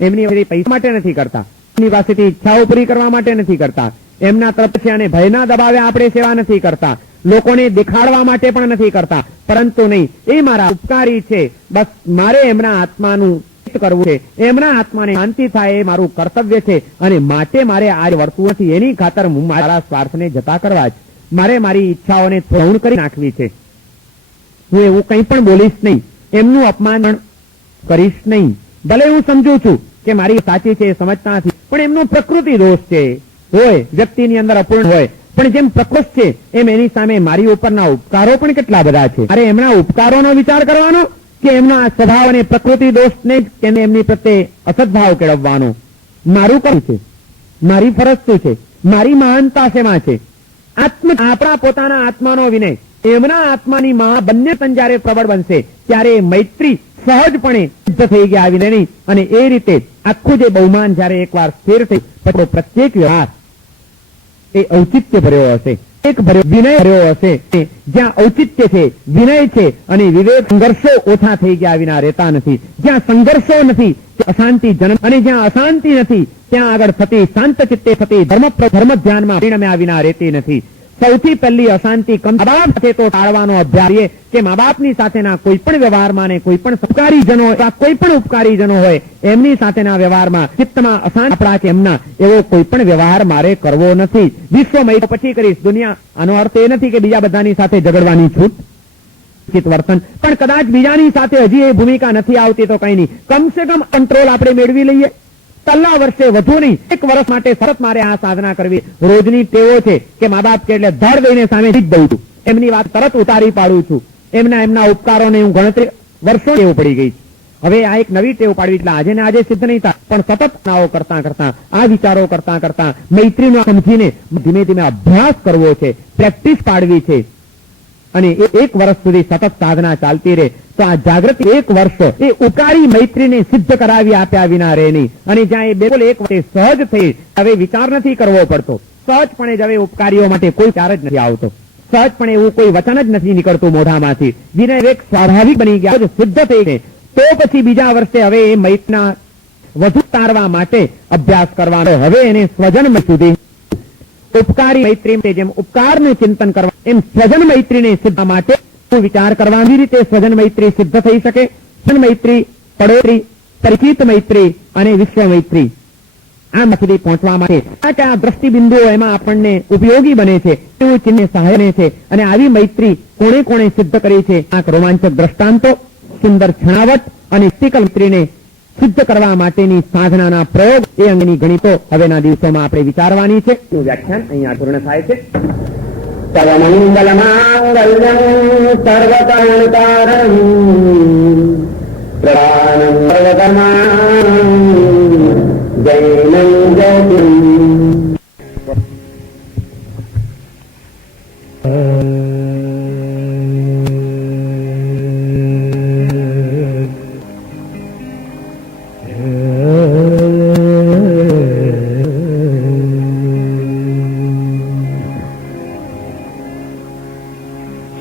એમની પૈસા માટે નથી કરતા, એમની પાસેથી ઈચ્છાઓ પૂરી કરવા માટે નથી કરતા, એમના તરફથી અને ભયના દબાવે આપણે સેવા નથી કરતા, લોકોને દેખાડવા માટે પણ નથી કરતા, પરંતુ નહીં, એ મારા ઉપકારી છે, બસ મારે એમના આત્માનું કરવું છે, એમના આત્માને શાંતિ થાય એ મારું કર્તવ્ય છે અને માટે મારે આ વર્તું નથી. એની ખાતર હું મારા સ્વાર્થને જતા કરવા જ મારે મારી ઈચ્છાઓને પૂર્ણ કરી નાખવી છે. હું એવું કંઈ પણ બોલીશ નહીં, એમનું અપમાન કરીશ નહીં. ભલે હું સમજુ છું કે મારી સાચી છે સમજતા નથી, પણ એમનો પ્રકૃતિ દોષ છે, હોય વ્યક્તિની અંદર અપૂર્ણ હોય, પણ જેમ પ્રકૃત છે એમ એની સામે મારી ઉપરના ઉપકારો પણ કેટલા બધા છે. અરે એમના ઉપકારોનો વિચાર કરવાનો કે એમના સ્વભાવ અને પ્રકૃતિ દોષને એમની પ્રત્યે અસદભાવ કેળવવાનો. મારું કર્મ છે, મારી ફરજ શું છે, મારી મહાનતા શેમાં છે? આપણા પોતાના આત્માનો વિનય, એમના આત્માની મહા બંને તન જ્યારે પ્રબળ બનશે ત્યારે મૈત્રી સહજપણે સિદ્ધ થઈ ગયા વિનય નહીં. અને એ રીતે આખું જે બહુમાન જયારે એકવાર સ્થિર થઈ પછી પ્રત્યેક વ્યવહાર એ ઔચિત્ય ભર્યો હશે, એક ભર્યો વિનય ભર્યો હશે. જ્યાં ઔચિત્ય છે, વિનય છે અને વિવેક, સંઘર્ષો ઓછા થઈ ગયા વિના રહેતા નથી. જ્યાં સંઘર્ષો નથી અશાંતિ જન્મ, અને જ્યાં અશાંતિ નથી ત્યાં આગળ થતી શાંત ચિત્તે થતી ધર્મ ધ્યાનમાં પરિણમ્યા વિના રહેતી નથી. સૌથી પહેલી અશાંતિ મા બાપ સાથે તો ટાળવાનો અભ્યાસ કે મા બાપની સાથેના કોઈ પણ વ્યવહારમાં ને કોઈ પણ ઉપકારીજનો, કોઈ પણ ઉપકારીજનો હોય એમની સાથેના વ્યવહારમાં ચિત્તમાં અશાંત આપણા કે એમના એવો કોઈ પણ વ્યવહાર મારે કરવો નથી. વિશ્વમય પછી કરીશ દુનિયા. આનો અર્થ એ નથી કે બીજા બધાની સાથે ઝઘડવાની છૂટ, વર્તન, પણ કદાચ બીજાની સાથે હજી એ ભૂમિકા નથી આવતી તો કઈ નહીં, કમસે કમ કંટ્રોલ આપણે મેળવી લઈએ. પહેલા વર્ષે વધુ નહીં, 1 વર્ષ માટે સતત મારે આ સાધના કરવી. રોજની ટેવો છે કે મા બાપ કે એટલે ધડ દઈને સામે જ દઉં છું, એમની વાત તરત ઉતારી પાડું છું, એમના ઉપકારોને હું ગણતરી વર્ષો ટેવ પડી ગઈ. હવે આ એક નવી ટેવ પાડવી, એટલે આજે ને આજે સિદ્ધ નહીં થાય, પણ સતત નાઓ કરતા કરતા, આ વિચારો કરતા કરતા મૈત્રીનો સમજીને ધીમે ધીમે અભ્યાસ કરવો છે, પ્રેક્ટિસ પાડવી છે. અને 1 વર્ષ સુધી સતત સાધના ચાલતી રહે તો આ જાગૃતિ 1 વર્ષ એ ઉકારી મૈત્રીને સિદ્ધ કરાવી આપ્યા વિના રહે નહીં. અને જ્યાં એ બિલકુલ 1 વર્ષે સહજ થઈ, હવે વિચાર નથી કરવો પડતો, સહજપણે જ હવે ઉપકારીઓ માટે કોઈ વિચાર જ નથી આવતો, સહજપણે એવું કોઈ વચન જ નથી નીકળતું મોઢામાંથી. વિનય એક સ્વાભાવિક બની ગયા, સિદ્ધ થઈ ગઈ. તો પછી બીજા વર્ષે હવે એ મૈત્રીના વધુ તારવા માટે અભ્યાસ કરવાનો. હવે એને સ્વજન સુધી ઉપકારી મૈત્રી, જેમ ઉપકારનું ચિંતન કરવા એમ સ્વજન મૈત્રીને સિદ્ધ માટે વિચાર કરવાની રીતે સ્વજન મૈત્રી સિદ્ધ થઈ શકે. સ્વજન મૈત્રી, પડોશી, પરિચિત મૈત્રી અને વિશ્વ મૈત્રી, આ સુધી પહોંચવા માટે આ દ્રષ્ટિબિંદુઓ એમાં આપણને ઉપયોગી બને છે, એવું ચિહ્ન સહાય છે. અને આવી મૈત્રી કોણે કોણે સિદ્ધ કરી છે, આ રોમાંચક દ્રષ્ટાંતો, સુંદર છણાવટ અને વ્યક્તિગત મૈત્રીને સિદ્ધ કરવા માટેની સાધનાના પ્રયોગ એ અંગેની ગણિતો હવેના દિવસોમાં આપણે વિચારવાની છે. વ્યાખ્યાન અહીંયા પૂર્ણ થાય છે. સર્વમંગલ માંગલ્યં સર્વકારણકારણં પ્રધાનં સર્વધર્માણાં જૈનં જયતિ.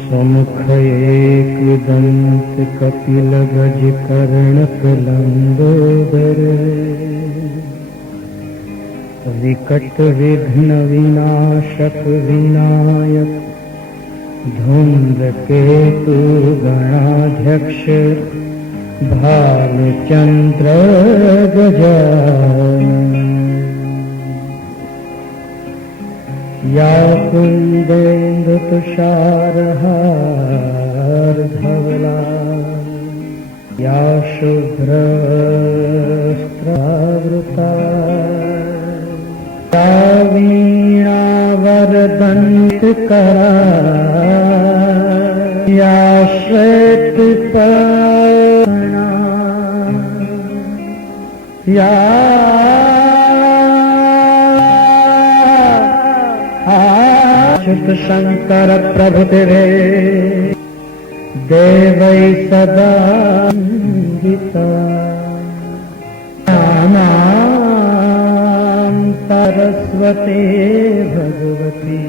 समुख एक दंत कपिल गज कर्णक लंबोदर विकट विघ्न विनाशक विनायक धूम्रकेतु गणाध्यक्ष भानुचंद्र गजानन या कुंदेन्दु तुषारहार धवला या शुभ्रवस्त्रावृता या वीणावरदण्डकरा या श्वेतपर्णा या शंकर प्रभुतिरे देवै सदा गीता सरस्वती भगवती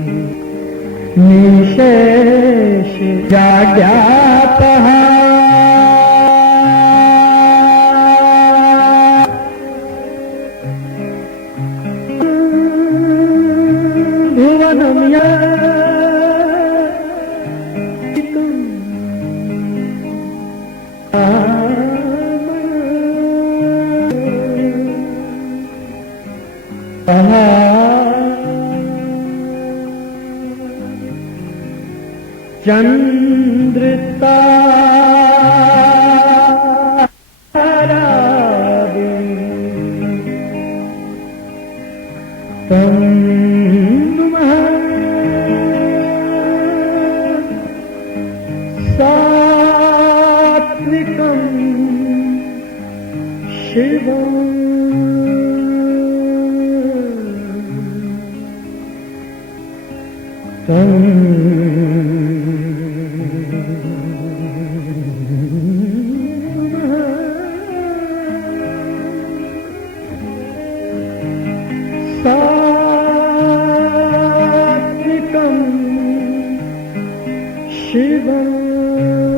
निशेष जाड्यापहा भुवनम चंद्रता सात्विकं शिवम् सात्विकं शिवम्